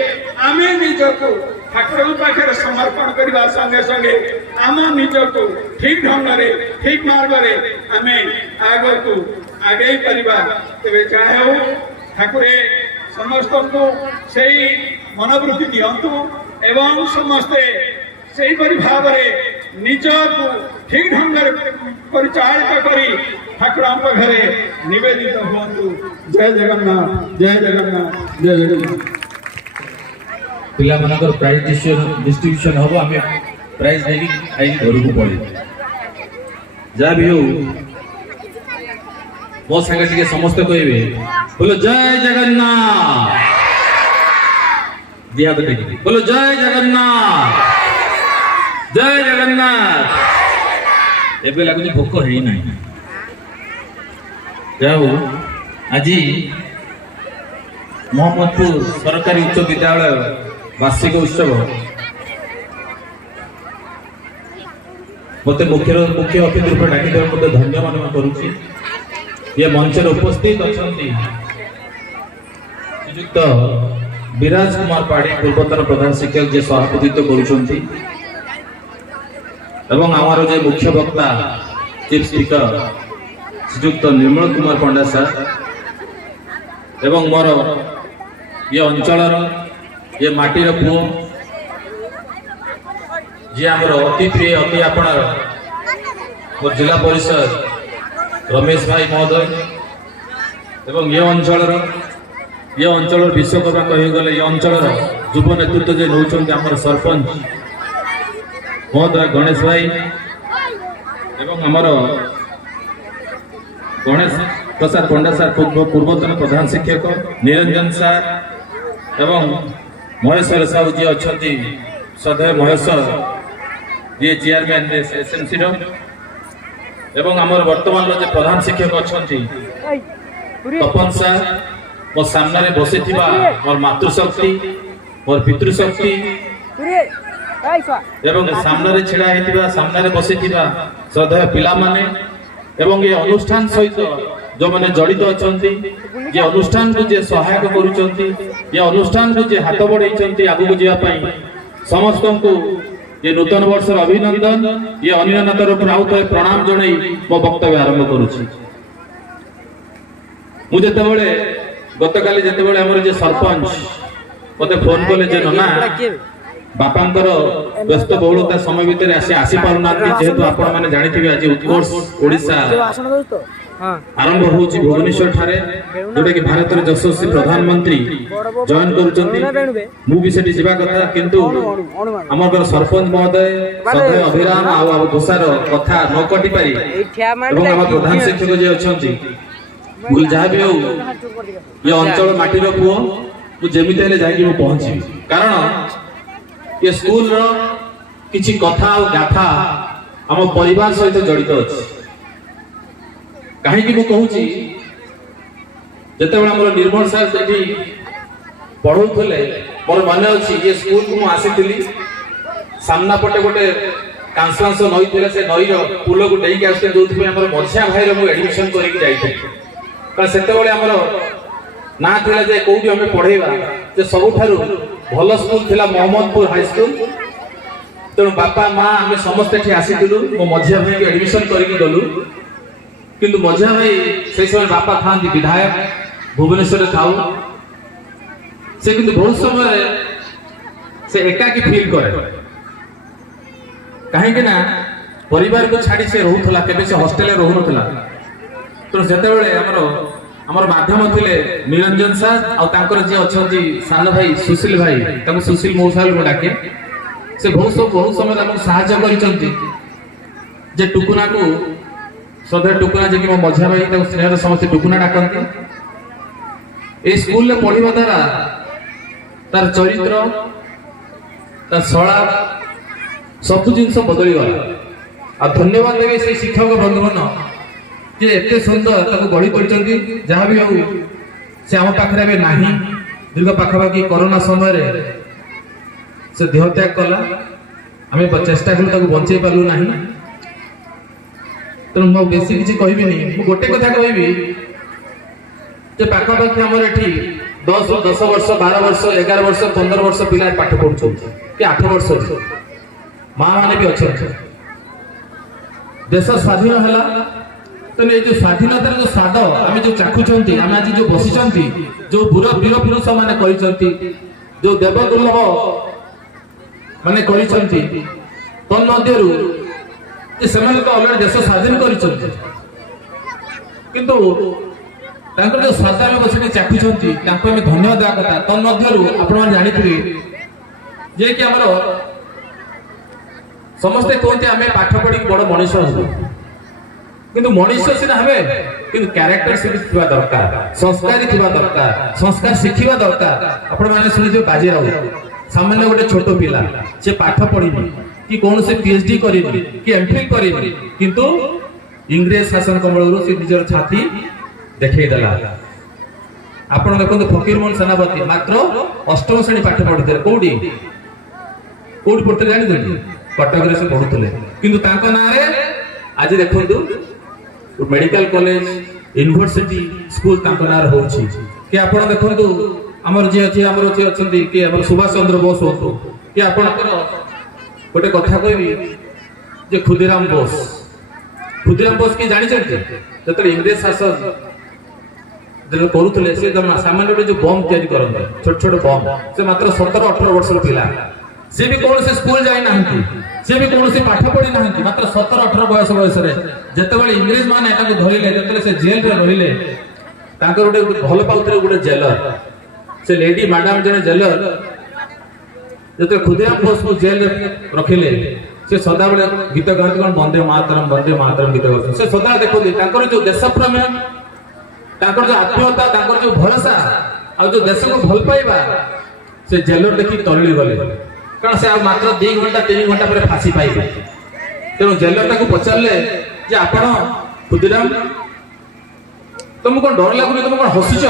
आम निजको ठाकुर पाखे समर्पण करने संगे संगे आम निजको ठीक ढंग से ठीक मार्ग आम आग को आगे तेरे चाहे हो ठाकुरे समस्त को से मनोवृत्ति दिंतु एवं समस्ते से भाव निज को ठीक ढंग परिचालित करी ठाकुर पाखे निवेदित हूँ। जय जगन्नाथ जय जगन्नाथ जय जगन्नाथ। पिला मानकर प्राइज डिस्ट्रीब्यूशन हम आम प्राइज नहीं घर को पड़े जहाँ भी हो मो सांगे समस्ते कहे बोलो जय जगन्नाथ दिया बोलो जय जगन्नाथ जय जगन्नाथ। एबे लगुच भोक है ना जाओ आज मोहम्मदपुर सरकारी उच्च विद्यालय वार्षिक उत्सव मत मुख्य अतिथि रूप डाक मत धन्य मन करुच्ची ये मंच उपस्थित अच्छा श्रीयुक्त विराज कुमार पाढ़ी पूर्वतन प्रधान शिक्षक जे सभापतित्व करुछंती एवं आमार जे मुख्य वक्ता चीफ स्पीकर श्रीयुक्त निर्मल कुमार पंडा सर एवं मोर ये अंचल ये माटीर पुओ जी आमर अति प्रिय अति आपण जिला परिषद रमेश भाई महोदय ଏବଂ ଏ ଅଞ୍ଚଳର ବିଶ୍ୱକର୍ମା କହିବାକୁ ଗଲେ ଏ ଅଞ୍ଚଳର ଯୁବ ନେତୃତ୍ୱ ଯେ ନେଉଛନ୍ତି ଆମର ସରପଞ୍ଚ ମହୋଦୟ ଗଣେଶ ଭାଇ ଏବଂ ଆମର ଗଣେଶ ପ୍ରସାଦ ପଣ୍ଡା ସାର୍ ପୂର୍ବତନ ପ୍ରଧାନ ଶିକ୍ଷକ ନିରଞ୍ଜନ ସାର୍ ଏବଂ ମହେଶ୍ୱର ସାହୁ ଯିଏ ଅଛନ୍ତି ସଦୟ ମହେଶ୍ୱର ଯିଏ ଚେୟାରମ୍ୟାନ୍ ଏସ୍ଏମ୍ସିର ଏବଂ ଆମର ବର୍ତ୍ତମାନର ଯେ ପ୍ରଧାନ ଶିକ୍ଷକ ଅଛନ୍ତି ତପନ ସାର୍ ମୋ ସାମ୍ନାରେ ବସିଥିବା ମୋର ମାତୃଶକ୍ତି ମୋର ପିତୃଶକ୍ତି ଏବଂ ସାମ୍ନାରେ ଛିଡ଼ା ହେଇଥିବା ସାମ୍ନାରେ ବସିଥିବା ଶ୍ରଦ୍ଧେୟ ପିଲାମାନେ ଏବଂ ଏ ଅନୁଷ୍ଠାନ ସହିତ ଯେଉଁମାନେ ଜଡ଼ିତ ଅଛନ୍ତି ଯେ ଅନୁଷ୍ଠାନକୁ ଯିଏ ସହାୟକ କରୁଛନ୍ତି ଏ ଅନୁଷ୍ଠାନକୁ ଯିଏ ହାତ ବଢ଼େଇଛନ୍ତି ଆଗକୁ ଯିବା ପାଇଁ ସମସ୍ତଙ୍କୁ ଏ ନୂତନ ବର୍ଷର ଅଭିନନ୍ଦନ ଏ ଅନ୍ୟାନ୍ୟ ତରଫରୁ ଆଉ ଥରେ ପ୍ରଣାମ ଜଣାଇ ମୋ ବକ୍ତବ୍ୟ ଆରମ୍ଭ କରୁଛି। ମୁଁ ଯେତେବେଳେ ଗତକାଲି ଯେତେବେଳେ ଆମର ଯେ ସରପଞ୍ଚ ମୋତେ ଫୋନ କଲେ ଯେ ନନା ବାପାଙ୍କର ବ୍ୟସ୍ତ ବହୁଳତା ସମୟ ଭିତରେ ଆସିପାରୁନାହାନ୍ତି ଯେହେତୁ ଆପଣମାନେ ଜାଣିଥିବେ ଆଜି ଉତ୍କର୍ଷ ଓଡ଼ିଶା ଆରମ୍ଭ ହେଉଛି ଭୁବନେଶ୍ୱର ଠାରେ ଯୋଉଟା କି ଭାରତର ଯଶସ୍ୱୀ ପ୍ରଧାନମନ୍ତ୍ରୀ ଜଏନ୍ କରୁଛନ୍ତି ମୁଁ ବି ସେଠି ଯିବା କଥା କିନ୍ତୁ ଆମର ସରପଞ୍ଚ ମହୋଦୟ ସଦୟ ଅଭିରାମ ଆଉ ଦୋଷାର କଥା ନ କଟି ପାରି ଏବଂ ଆମ ପ୍ରଧାନ ଶିକ୍ଷକ ଯିଏ ଅଛନ୍ତି ମୁଁ ଯାହା ବି ହଉ ଏ ଅଞ୍ଚଳ ମାଟିର ପୁଅ ମୁଁ ଯେମିତି ହେଲେ ଯାଇକି ମୁଁ ପହଞ୍ଚିବି କାରଣ ଏ ସ୍କୁଲର କିଛି କଥା ଆଉ ଗାଥା ଆମ ପରିବାର ସହିତ ଜଡ଼ିତ ଅଛି। କାହିଁକି ମୁଁ କହୁଛି ଯେତେବେଳେ ଆମର ନିର୍ମଳ ସାର୍ ସେଠି ପଢ଼ଉଥିଲେ ମୋର ମନେ ଅଛି ଏ ସ୍କୁଲକୁ ମୁଁ ଆସିଥିଲି ସାମ୍ନା ପଟେ ଗୋଟେ କାଂସାଂସ ନଈ ଥିଲା ସେ ନଈର ପୁଲକୁ ଡେଇକି ଆସୁଥିଲେ ଯୋଉଥିପାଇଁ ଆମର ମଝିଆ ଭାଇର ମୁଁ ଆଡମିସନ କରିକି ଯାଇଥିଲି କାରଣ ସେତେବେଳେ ଆମର ନା ଥିଲା ଯେ କୋଉଠି ଆମେ ପଢ଼େଇବା ଯେ ସବୁଠାରୁ ଭଲ ସ୍କୁଲ ଥିଲା ମହମ୍ମଦପୁର ହାଇସ୍କୁଲ ତେଣୁ ବାପା ମା ଆମେ ସମସ୍ତେ ଏଠି ଆସିଥିଲୁ ମୋ ମଝିଆ ଭାଇକି ଆଡମିସନ କରିକି ଗଲୁ କିନ୍ତୁ ମଝିଆ ଭାଇ ସେଇ ସମୟରେ ବାପା ଥାନ୍ତି ବିଧାୟକ ଭୁବନେଶ୍ୱରରେ ଥାଉ ସେ କିନ୍ତୁ ବହୁତ ସମୟରେ ସେ ଏକାକି ଫିଲ୍ କରେ କାହିଁକି ନା ପରିବାରକୁ ଛାଡ଼ି ସେ ରହୁଥିଲା କେବେ ସେ ହଷ୍ଟେଲରେ ରହୁନଥିଲା ତେଣୁ ଯେତେବେଳେ ଆମର ମାଧ୍ୟମ ଥିଲେ ନିରଞ୍ଜନ ସାର୍ ଆଉ ତାଙ୍କର ଯିଏ ଅଛନ୍ତି ସାନ ଭାଇ ସୁଶୀଲ ଭାଇ ତାଙ୍କୁ ସୁଶୀଲ ମଉସା ବୋଲି ଡାକେ ସେ ବହୁତ ସମୟରେ ଆମକୁ ସାହାଯ୍ୟ କରିଛନ୍ତି ଯେ ଟୁକୁନାକୁ ଶ୍ରଦ୍ଧା ଟୁକୁନା ଯିଏକି ମୋ ମଝିଆ ଭାଇ ତାକୁ ସ୍ନେହରେ ସମସ୍ତେ ଟୁକୁନା ଡାକନ୍ତି এই স্কুলে পড়িবা দ্বারা তার চরিত্র তার শলা সবু জিনিস বদলি গলা আর ধন্যবাদ দেবে সেই শিক্ষক বন্ধুগণ যে এত সুন্দর তাকে গড়ি তোলছেন যা বি হও সে আমার পাখে এবে না দীর্ঘ পাখাপাখি করোনা সময় সে দেহত্যাগ কলা আমি চেষ্টা কলু তাকে বঞ্চাই পারলু না তেমন মু বেশি কিছু কহিবিনি মু গোটে কথা কহিবি যে পাখাপাখি আমার এটি 10 ବର୍ଷ 12 ବର୍ଷ 11 ବର୍ଷ 15 ବର୍ଷ ପିଲା ପାଠ ପଢୁଛନ୍ତି କି 8 ବର୍ଷ ମା ମାନେ ବି ଅଛନ୍ତି ଦେଶ ସ୍ୱାଧୀନ ହେଲା ତେଣୁ এই যে স্বাধীনতার যে স্বাদ আমি যে চাখুଛନ୍ତି আমি আজ যে বসিଛନ୍ତି যে বীর পুরুষ মানে କରିଛନ୍ତି যে দেবদুর্লভ মানে କରିଛନ୍ତି তন্মধ্যରୁ যে ସେମାନେ তো অলরেডি দেশ স্বাধীন କରିଛନ୍ତି কিন্তু ତାଙ୍କର ଯୋଉ ଶ୍ରଦ୍ଧା ଆମେ ବସିକି ଚାଖୁଛନ୍ତି ତାଙ୍କୁ ଆମେ ଧନ୍ୟବାଦ ଦେବା କଥା ତନ୍ମଧ୍ୟରୁ ଆପଣମାନେ ଜାଣିଥିବେ ଯେ କି ଆମର ସମସ୍ତେ କହନ୍ତି ଆମେ ପାଠ ପଢିକି ବଡ ମଣିଷ ହେବୁ କିନ୍ତୁ ମଣିଷ ସିନା ହେବେ କିନ୍ତୁ କ୍ୟାରେକ୍ଟର ଥିବା ଦରକାର ସଂସ୍କାରୀ ଥିବା ଦରକାର ସଂସ୍କାର ଶିଖିବା ଦରକାର ଆପଣମାନେ ଶୁଣିଥିବେ ବାଜିରାଉତ ସାମାନ୍ୟ ଗୋଟେ ଛୋଟ ପିଲା ସେ ପାଠ ପଢିନି କି କୌଣସି PhD କରିନି କି MPhil କରିନି କିନ୍ତୁ ଇଂରେଜ ଶାସନ କବଳରୁ ସେ ନିଜର ଛାତି ଦେଖେଇ ଦେଲା ଆପଣ ଦେଖନ୍ତୁ ଫକୀରମୋହନ ସେନାପତି ମାତ୍ର 8ମ ଶ୍ରେଣୀ ପାଠ ପଢୁଥିଲେ କୋଉଠି ପଢୁଥିଲେ ଜାଣିଛନ୍ତି କଟକରେ ସେ ପଢୁଥିଲେ କିନ୍ତୁ ତାଙ୍କ ନାଁରେ ଆଜି ଦେଖନ୍ତୁ ମେଡିକାଲ କଲେଜ ୟୁନିଭର୍ସିଟି ସ୍କୁଲ ତାଙ୍କ ନାଁରେ ହେଉଛି କି ଆପଣ ଦେଖନ୍ତୁ ଆମର ଯିଏ ଅଛି ଆମର ଯିଏ ଅଛନ୍ତି କି ଆମର ସୁଭାଷ ଚନ୍ଦ୍ର ବୋଷ ହୁଅନ୍ତୁ କି ଆପଣଙ୍କର ଗୋଟେ କଥା କହିବି ଯେ ଖୁଦିରାମ ବୋଷ କି ଜାଣିଛନ୍ତି ଯେତେବେଳେ ଇଂରେଜ ଶାସନ କରୁଥିଲେ ସେ ସାମାନ୍ୟ ଗୋଟେ ଯୋଉ ବମ୍ ତିଆରି କରନ୍ତି ଛୋଟ ଛୋଟ ବମ୍ ସେ ମାତ୍ର 17-18 ବର୍ଷର ପିଲା ସେ ବି କୌଣସି ସ୍କୁଲ ଯାଇନାହାନ୍ତି ସେ ବି କୌଣସି ପାଠ ପଢି ନାହାନ୍ତି ମାତ୍ର 17-18 ବୟସରେ ଯେତେବେଳେ ଇଂରେଜ ମାନେ ତାଙ୍କୁ ଧରିଲେ ଯେତେବେଳେ ସେ ଜେଲରେ ରହିଲେ ତାଙ୍କର ଗୋଟେ ଭଲ ପାଉଥିଲେ ଗୋଟେ ଜେଲର ସେ ଲେଡି ମ୍ୟାଡାମ ଜଣେ ଜେଲର ଯେତେବେଳେ ଖୁଦିରାମ ବୋଷଙ୍କୁ ଜେଲରେ ରଖିଲେ ସେ ସଦାବେଳେ ଗୀତ ଗାଆନ୍ତି କଣ ବନ୍ଦେ ମାତରମ୍ ଗୀତ ଗାଉଛନ୍ତି ସେ ସଦାବେଳେ ଦେଖନ୍ତି ତାଙ୍କର ଯୋଉ ଦେଶପ୍ରେମ ତାଙ୍କର ଯୋଉ ଆତ୍ମୀୟତା ତାଙ୍କର ଯୋଉ ଭରସା ଆଉ ଯୋଉ ଦେଶକୁ ଭଲ ପାଇବା ସେ ଜେଲର ଦେଖି ତରଳି ଗଲେ କାରଣ ସେ ଆଉ ମାତ୍ର 2 ଘଣ୍ଟା 3 ଘଣ୍ଟା ପରେ ଫାଶୀ ପାଇବେ ତେଣୁ ଜେଲର ତାକୁ ପଚାରିଲେ ଯେ ଆପଣ ଖୁଦିରାମ ତମକୁ କଣ ଡର ଲାଗୁନି ତମେ କଣ ହସୁଛ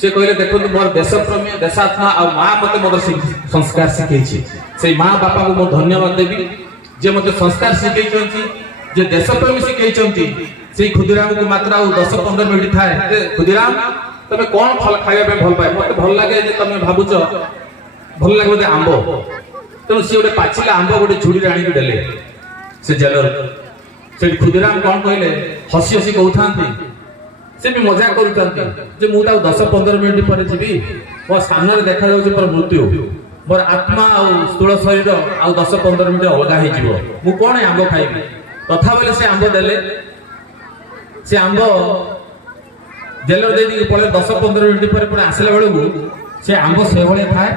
ସେ କହିଲେ ଦେଖନ୍ତୁ ମୋର ଦେଶପ୍ରେମୀ ଦେଶାତ୍ମା ଆଉ ମା ମତେ ମୋର ସଂସ୍କାର ଶିଖେଇଛି ସେଇ ମା ବାପାକୁ ମୁଁ ଧନ୍ୟବାଦ ଦେବି ଯେ ମତେ ସଂସ୍କାର ଶିଖେଇଛନ୍ତି ଯେ ଦେଶପ୍ରେମୀ ଶିଖେଇଛନ୍ତି ସେଇ ଖୁଦିରାମକୁ ମାତ୍ର ଆଉ 10-15 ମିନିଟ୍ ଥାଏ ଖୁଦିରାମ ତମେ କଣ ଖାଇବା ପାଇଁ ଭଲ ପାଏ ମତେ ଭଲ ଲାଗେ ଯେ ତମେ ଭାବୁଛ ଭଲ ଲାଗେ ମତେ ଆମ୍ବ ତେଣୁ ସିଏ ଗୋଟେ ପାଚିଲା ଆମ୍ବ ଗୋଟେ ଝୁଡ଼ିରେ ଆଣିକି ଦେଲେ ସେ ଜେଲର ସେଠି ଖୁଦିରାମ କଣ କହିଲେ ହସି ହସି କହୁଥାନ୍ତି ସେ ବି ମଜା କରୁଥାନ୍ତି ଯେ ମୁଁ ତାକୁ 10-15 ମିନିଟ୍ ପରେ ଯିବି ମୋ ସାମ୍ନାରେ ଦେଖାଯାଉଛି ମୋର ମୃତ୍ୟୁ ମୋର ଆତ୍ମା ଆଉ ସ୍ଥୂଳ ଶରୀର ଆଉ 10-15 ମିନିଟ୍ ଅଲଗା ହେଇଯିବ ମୁଁ କଣ ଆମ୍ବ ଖାଇବି ତଥାପି ସେ ଆମ୍ବ ଦେଲେ ସେ ଆମ୍ବ ଜେଲର ଦେଇକି ପଳେଇ 10-15 ମିନିଟ୍ ପରେ ଆସିଲା ବେଳକୁ ସେ ଆମ୍ବ ସେଭଳିଆ ଥାଏ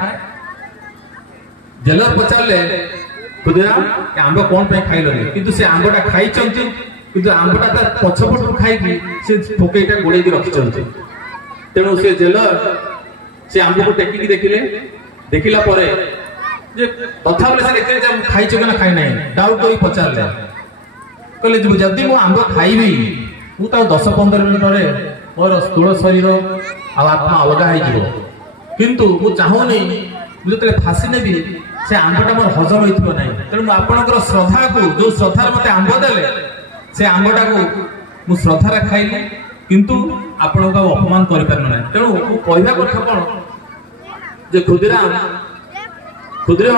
ଜେଲର ପଚାରିଲେ ଖୁଦିରାମ ଆମ୍ବ କଣ ପାଇଁ ଖାଇଲନି କିନ୍ତୁ ସେ ଆମ୍ବଟା ଖାଇଛନ୍ତି କିନ୍ତୁ ଆମ୍ବଟା ତା ପଛପଟରୁ ଖାଇକି ସେ ପକେଇଟା ଗୋଳେଇକି ରଖିଛନ୍ତି ତେଣୁ ସେ ଜେଲର ସେ ଆମ୍ବକୁ ଟେକିକି ଦେଖିଲା ପରେ ଯେ ତଥାପି ସେ ଦେଖିଲେ ଯେ ଖାଇଛ କି ନା ଖାଇ ନାହିଁ ଡାଉଟ କରି ପଚାରିଲେ କହିଲେ ଯଦି ମୁଁ ଆମ୍ବ ଖାଇବି ମୁଁ ତାକୁ 10-15 ମିନିଟ୍ ପରେ ମୋର ସ୍ଥୂଳ ଶରୀର ଆଉ ଆତ୍ମା ଅଲଗା ହେଇଯିବ କିନ୍ତୁ ମୁଁ ଚାହୁଁନି ମୁଁ ଯେତେବେଳେ ଫାଶୀ ନେବି ସେ ଆମ୍ବଟା ମୋର ହଜମ ହେଇଥିବ ନାହିଁ ତେଣୁ ମୁଁ ଆପଣଙ୍କର ଶ୍ରଦ୍ଧାକୁ ଯୋଉ ଶ୍ରଦ୍ଧାରେ ମତେ ଆମ୍ବ ଦେଲେ ସେ ଆମ୍ବଟାକୁ ମୁଁ ଶ୍ରଦ୍ଧାରେ ଖାଇଲି କିନ୍ତୁ ଆପଣଙ୍କୁ ଆଉ ଅପମାନ କରିପାରିବ ନାହିଁ ତେଣୁ ମୁଁ କହିବା କଥା କଣ ଯେ ଖୁଦିରାମ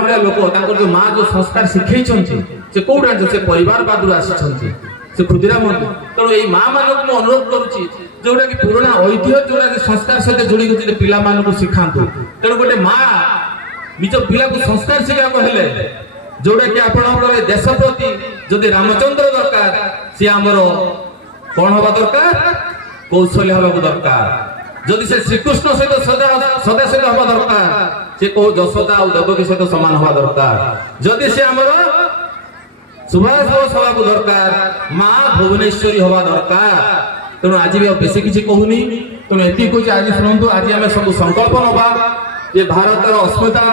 ଭଳିଆ ଲୋକ ତାଙ୍କର ଯୋଉ ମା ଯୋଉ ସଂସ୍କାର ଶିଖେଇଛନ୍ତି ସେ କୋଉଠି ଆଣିଛନ୍ତି ସେ ପରିବାର ବାଦରୁ ଆସିଛନ୍ତି ସେ ଖୁଦିରାମ ତେଣୁ ଏଇ ମା ମାନଙ୍କୁ ମୁଁ ଅନୁରୋଧ କରୁଛି ଯୋଉଟା କି ପୁରୁଣା ଐତିହ୍ୟ ଯୋଉଟା କି ସଂସ୍କାର ସହିତ ଯୋଡ଼ିକି ପିଲାମାନଙ୍କୁ ଶିଖାନ୍ତୁ ତେଣୁ ଗୋଟେ ମା ନିଜ ପିଲାକୁ ସଂସ୍କାର ଶିଖିବାକୁ ହେଲେ ଯୋଉଟା କି ଆପଣଙ୍କର ଦେଶ ପ୍ରତି ଯଦି ରାମଚନ୍ଦ୍ର ଦରକାର ସିଏ ଆମର କଣ ହବା ଦରକାର କୌଶଲ୍ୟ ହବାକୁ ଦରକାର ଯଦି ସେ ଶ୍ରୀକୃଷ୍ଣ ସହିତ ସଦା ସହିତ ହବା ଦରକାର ସେ କୋଉ ଯଶୋଦା ଆଉ ଦେବକୀ ସହିତ ସମାନ ହବା ଦରକାର ଯଦି ସେ ଆମର ସୁଭାଷ ବୋଷ ହବାକୁ ଦରକାର ମା ଭୁବନେଶ୍ୱରୀ ହବା ଦରକାର ତେଣୁ ଆଜି ବି ଆଉ ବେଶୀ କିଛି କହୁନି ତେଣୁ ଏତିକି କହୁଛି ଆଜି ଶୁଣନ୍ତୁ ଆଜି ଆମେ ସବୁ ସଂକଳ୍ପ ନବା ଯେ ଭାରତର ଅସ୍ମିତା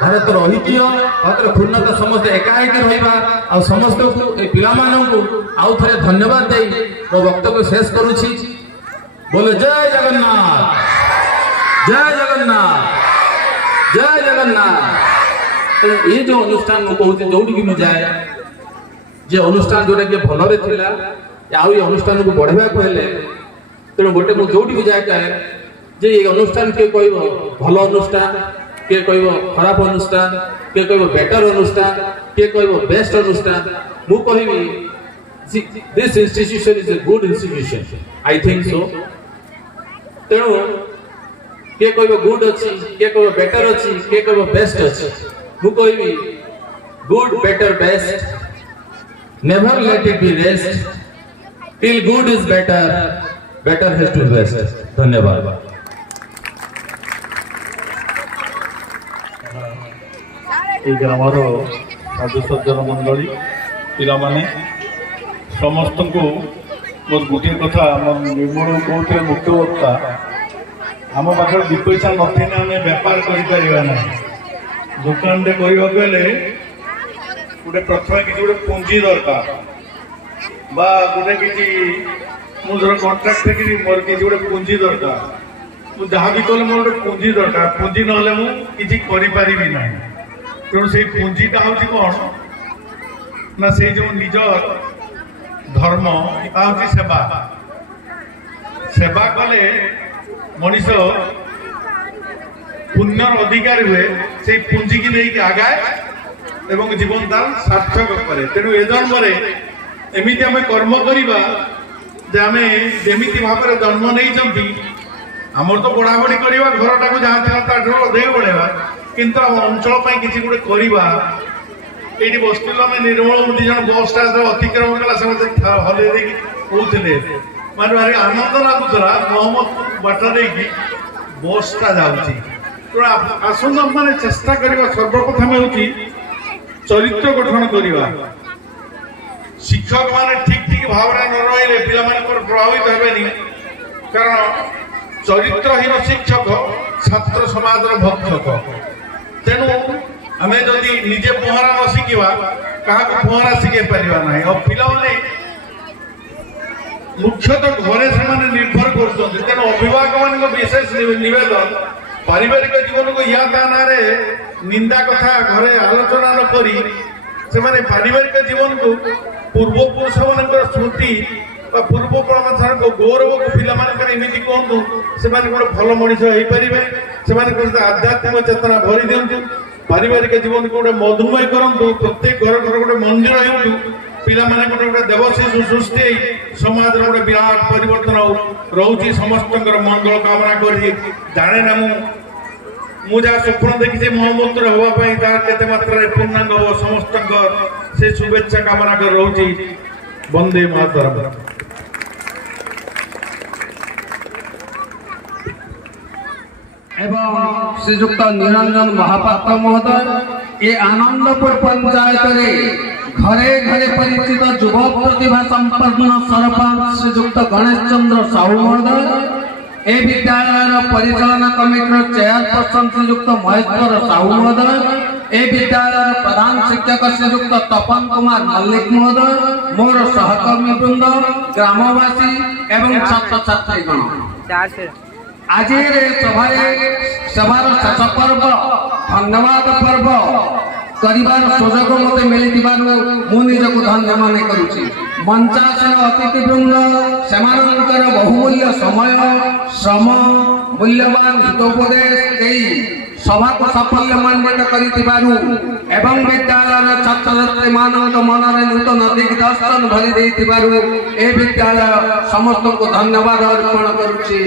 ଭାରତର ଐତିହ୍ୟ ଭାରତର ପୂର୍ଣ୍ଣତା ସମସ୍ତେ ଏକା ହେଇକି ରହିବା ଆଉ ସମସ୍ତଙ୍କୁ ଏ ପିଲାମାନଙ୍କୁ ଆଉ ଥରେ ଧନ୍ୟବାଦ ଦେଇ ମୋ ବକ୍ତବ୍ୟ ଶେଷ କରୁଛି ବୋଲେ ଜୟ ଜଗନ୍ନାଥ ଜୟ ଜଗନ୍ନାଥ ଜୟ ଜଗନ୍ନାଥ ଏ ଯୋଉ ଅନୁଷ୍ଠାନ ମୁଁ କହୁଛି ଯୋଉଠିକି ମୁଁ ଯାଏ ଯେ ଅନୁଷ୍ଠାନ ଯୋଉଟା କି ଭଲରେ ଥିଲା ଆଉ ଏ ଅନୁଷ୍ଠାନକୁ ବଢେଇବାକୁ ହେଲେ ତେଣୁ ଗୋଟେ ମୁଁ ଯୋଉଠିକି ଯାଏ ଯେ ଏଇ ଅନୁଷ୍ଠାନ କିଏ କହିବ ଭଲ ଅନୁଷ୍ଠାନ କିଏ କହିବ ଖରାପ ଅନୁଷ୍ଠାନ କିଏ କହିବ ବେଟର ଅନୁଷ୍ଠାନ କିଏ କହିବ ବେଷ୍ଟ ଅନୁଷ୍ଠାନ ମୁଁ କହିବି this institution is a good institution I think so ତେଣୁ କିଏ କହିବ ଗୁଡ୍ ଅଛି କିଏ କହିବ ବେଟର ଅଛି କିଏ କହିବ ବେଷ୍ଟ ଅଛି ମୁଁ କହିବି good better best never let it be rest till good is better has to best ଧନ୍ୟବାଦ এই গ্রামর সাধু সজ্জন মন্ডলী পিলামানে সমস্তଙ୍କୁ ମୋର ଗୋଟିଏ କଥା ଆମ ନିର୍ମଳ କହୁଥିଲେ ମୁଖ୍ୟ ବକ୍ତା ଆମ ପାଖରେ 2 ପଇସା ନଥିଲେ ଆମେ ବେପାର କରିପାରିବା ନାହିଁ ଦୋକାନଟେ କରିବାକୁ ହେଲେ ଗୋଟେ ପ୍ରଥମେ କିଛି ଗୋଟେ ପୁଞ୍ଜି ଦରକାର ବା ଗୋଟେ କିଛି ମୁଁ ଧର କଣ୍ଟ୍ରାକ୍ଟ ଦେଖିବି ମୋର କିଛି ଗୋଟେ ପୁଞ୍ଜି ଦରକାର ମୁଁ ଯାହା ବି କଲେ ମୋର ଗୋଟେ ପୁଞ୍ଜି ଦରକାର ପୁଞ୍ଜି ନହେଲେ ମୁଁ କିଛି କରିପାରିବି ନାହିଁ ତେଣୁ ସେଇ ପୁଞ୍ଜିଟା ହେଉଛି କ'ଣ ନା ସେଇ ଯେଉଁ ନିଜ ଧର୍ମ ତା ହେଉଛି ସେବା ସେବା କଲେ ମଣିଷ ପୁଣ୍ୟର ଅଧିକାରୀ ହୁଏ ସେଇ ପୁଞ୍ଜିକି ନେଇକି ଆଗାଏ ଏବଂ ଜୀବନ ତାର ସାର୍ଥକ କରେ ତେଣୁ ଏ ଜନ୍ମରେ ଏମିତି ଆମେ କର୍ମ କରିବା ଯେ ଆମେ ଯେମିତି ଭାବରେ ଜନ୍ମ ନେଇଛନ୍ତି ଆମର ତ ବଢ଼ାବଢ଼ି କରିବା ଘରଟାକୁ ଯାହା ଥିଲା ତାଠୁ ଅଧିକ ବଢ଼େଇବା କିନ୍ତୁ ଆମ ଅଞ୍ଚଳ ପାଇଁ କିଛି ଗୋଟେ କରିବା ଏଇଠି ବସିଥିଲୁ ଆମେ ନିର୍ମଳ 2 ଜଣ ବସ୍ଟା ଅତିକ୍ରମ କଲା ସେ ମୋତେ ହଲେଇ ଦେଇକି କହୁଥିଲେ ମାନେ ଭାରି ଆନନ୍ଦ ଲାଗୁଥିଲା ମହମ୍ମଦ ବାଟ ଦେଇକି ବସ୍ଟା ଯାଉଛି। ତେଣୁ ଆସନ୍ତୁ ମାନେ ଚେଷ୍ଟା କରିବା ସର୍ବପ୍ରଥମେ ହେଉଛି ଚରିତ୍ର ଗଠନ କରିବା। ଶିକ୍ଷକ ମାନେ ଠିକ ଭାବରେ ନ ରହିଲେ ପିଲାମାନଙ୍କର ପ୍ରଭାବିତ ହେବେନି, କାରଣ ଚରିତ୍ରହୀନ ଶିକ୍ଷକ ଛାତ୍ର ସମାଜର ଭକ୍ଷକ। ତେଣୁ ଆମେ ଯଦି ନିଜେ ପହଁରା ନ ଶିଖିବା କାହାକୁ ପହଁରା ଶିଖେଇ ପାରିବା ନାହିଁ। ଆଉ ପିଲାମାନେ ମୁଖ୍ୟତଃ ଘରେ ସେମାନେ ନିର୍ଭର କରୁଛନ୍ତି। ତେଣୁ ଅଭିଭାବକ ମାନଙ୍କ ବିଶେଷ ନିବେଦନ, ପାରିବାରିକ ଜୀବନକୁ ୟା ତା ନାଁରେ ନିନ୍ଦା କଥା ଘରେ ଆଲୋଚନା ନ କରି ସେମାନେ ପାରିବାରିକ ଜୀବନକୁ ପୂର୍ବପୁରୁଷ ମାନଙ୍କର ସ୍ମୃତି ବା ପୂର୍ବପୁରୁଷମାନଙ୍କ ଗୌରବକୁ ପିଲାମାନଙ୍କର ଏମିତି କୁହନ୍ତୁ ସେମାନେ ଗୋଟେ ଭଲ ମଣିଷ ହେଇପାରିବେ। ସେମାନଙ୍କର ଆଧ୍ୟାତ୍ମିକ ଚେତନା ଭରି ଦିଅନ୍ତୁ। ପାରିବାରିକ ଜୀବନକୁ ଗୋଟେ ମଧୁମୟ କରନ୍ତୁ। ପ୍ରତ୍ୟେକ ଘର ଘର ଗୋଟେ ମନ୍ଦିର ହେଉନ୍ତୁ। ପିଲାମାନଙ୍କର ଗୋଟେ ଦେବଶିଶୁ ସୃଷ୍ଟି ହେଇ ସମାଜର ଗୋଟେ ବିରାଟ ପରିବର୍ତ୍ତନ ରହୁଛି। ସମସ୍ତଙ୍କର ମଙ୍ଗଳ କାମନା କରି ଜାଣେ ନା ମୁଁ ଯାହା ସ୍ୱପ୍ନ ଦେଖିଛି ମହମ୍ମଦର ହେବା ପାଇଁ ତାର କେତେ ମାତ୍ରାରେ ପୂର୍ଣ୍ଣାଙ୍ଗ ହବ ସମସ୍ତଙ୍କ ସେ ଶୁଭେଚ୍ଛା କାମନା କରି ରହୁଛି। ବନ୍ଦେ ମାତରମ୍। এবং শ্রীযুক্ত নিরঞ্জন মহাপাত্র মহোদয় এই আনন্দপুর পঞ্চায়েতরে ঘরে ঘরে পরিচিত যুব প্রতিভা সম্পন্ন সরপঞ্চ শ্রীযুক্ত গণেশ চন্দ্র সাহু মহোদয়, এই বিদ্যালয়ের পরিচালনা কমিটির চেয়ারপারসন শ্রীযুক্ত মহেশ্বর সাহু মহোদয়, এই বিদ্যালয়ের প্রধান শিক্ষক শ্রীযুক্ত তপন কুমার মল্লিক মহোদয়, মোর সহকর্মী বৃন্দ, গ্রামবাসী এবং ছাত্রছাত্রীগণ, আজির সভার শেষ পর্ব ধন্যবাদ পর্ব করিবার সুযোগ মতে মিলিবার মু নিজকে ধন্য মনে করুছি। মঞ্চাসীন অতিথিবৃন্দ সেমানଙ୍କର বহুমূল্য সময় শ্রম মূল্যবান হিতোপদেশ দেই সভাକୁ সাফল্যমণ্ডিত କରିଥିବାରୁ এবং বিদ্যালয়ের ছাত্রছাত্রী ମାନଙ୍କ মନରେ নূতন দিগদর্শন ভরি ଦେଇଥିବାରୁ ଏ ବିଦ୍ୟାଳୟ ସମସ୍ତଙ୍କୁ ଧନ୍ୟବାଦ ଅର୍ପଣ କରୁଛି।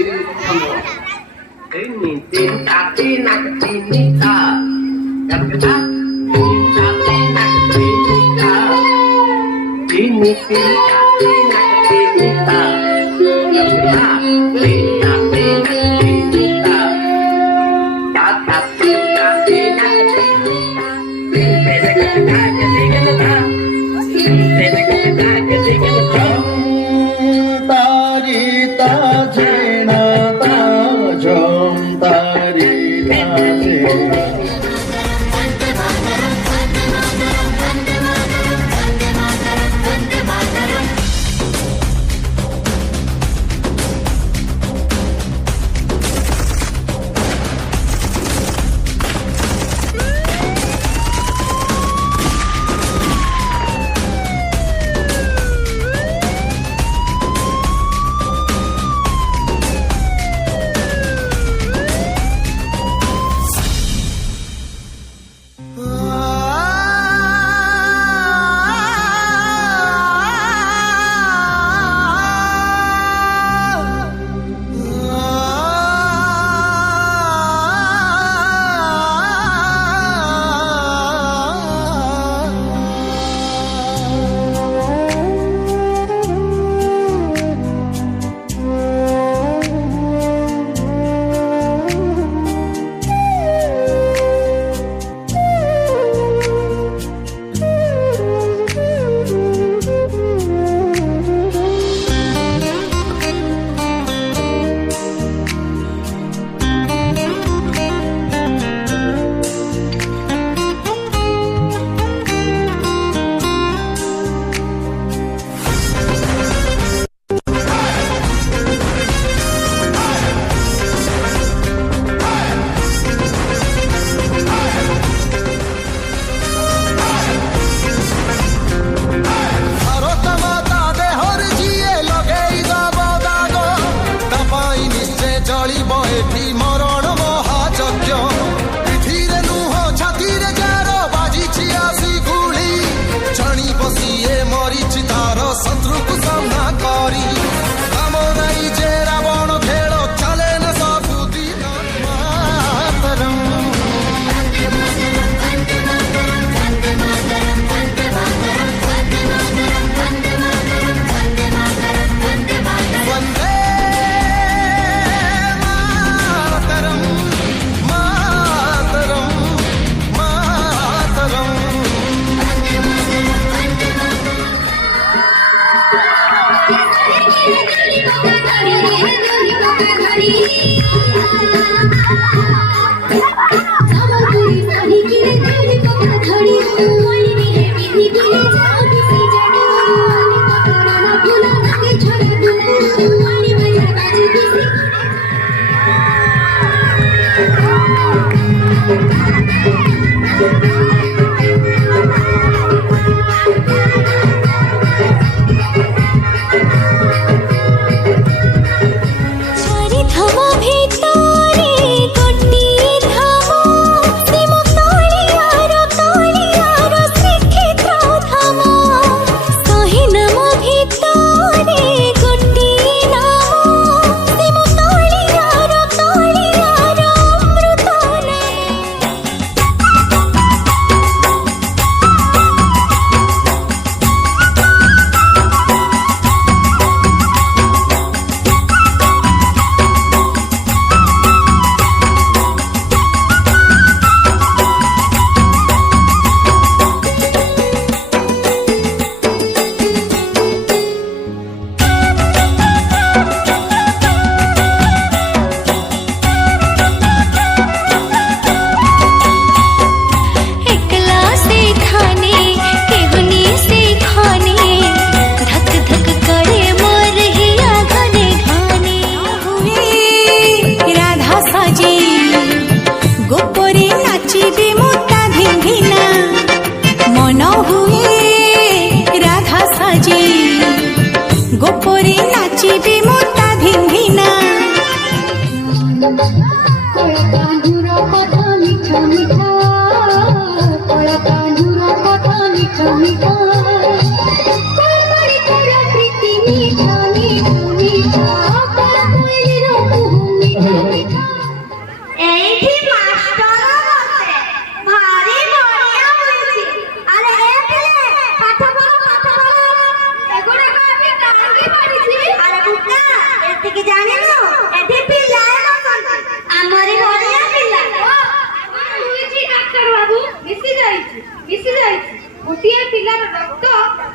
गोटे पिलार रक्त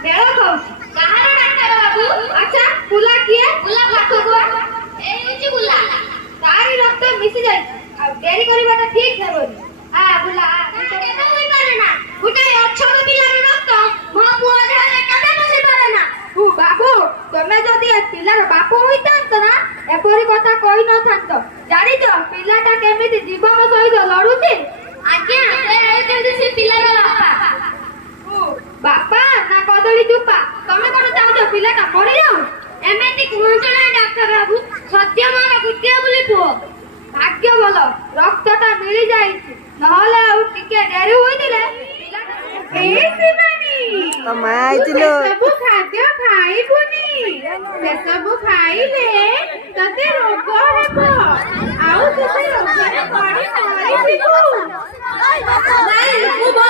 मेल खाऊची कहार डाक्टर बाबू अच्छा पुला किए पुला पाखो को ए होची पुला तारी रक्त मिसी जाई आ देरी करिबाटा ठीक हेबो आ पुला केना होई पारे ना गोटे अछो पिलार रक्त मो पुआ रे केना मिसी पारे ना ओ बाबू तमे जदी ए पिलार बापू होइतांत ना एपरी कथा कहि न थांत जानि तो पिलाटा केमिति जीवन सहित लडुची आज्ञा से पिलार बापा बापा ना कदली चुपा तमे कोन चाहतो पिलाटा मरि जाऊ एमेति कुहंतो ना डॉक्टर बाबू सत्य मारा गुटिया बोली पुओ भाग्य भल रक्तटा मिली जाईछि नहले आ टिके डेरी होइतिले पिलाटा ए सिमानी तमा आइतिलो सब खाद्य खाइबुनी से सब खाइले तते रोग हेबो आउ तते रोग रे पड़ी मरि जिबु नहीं मु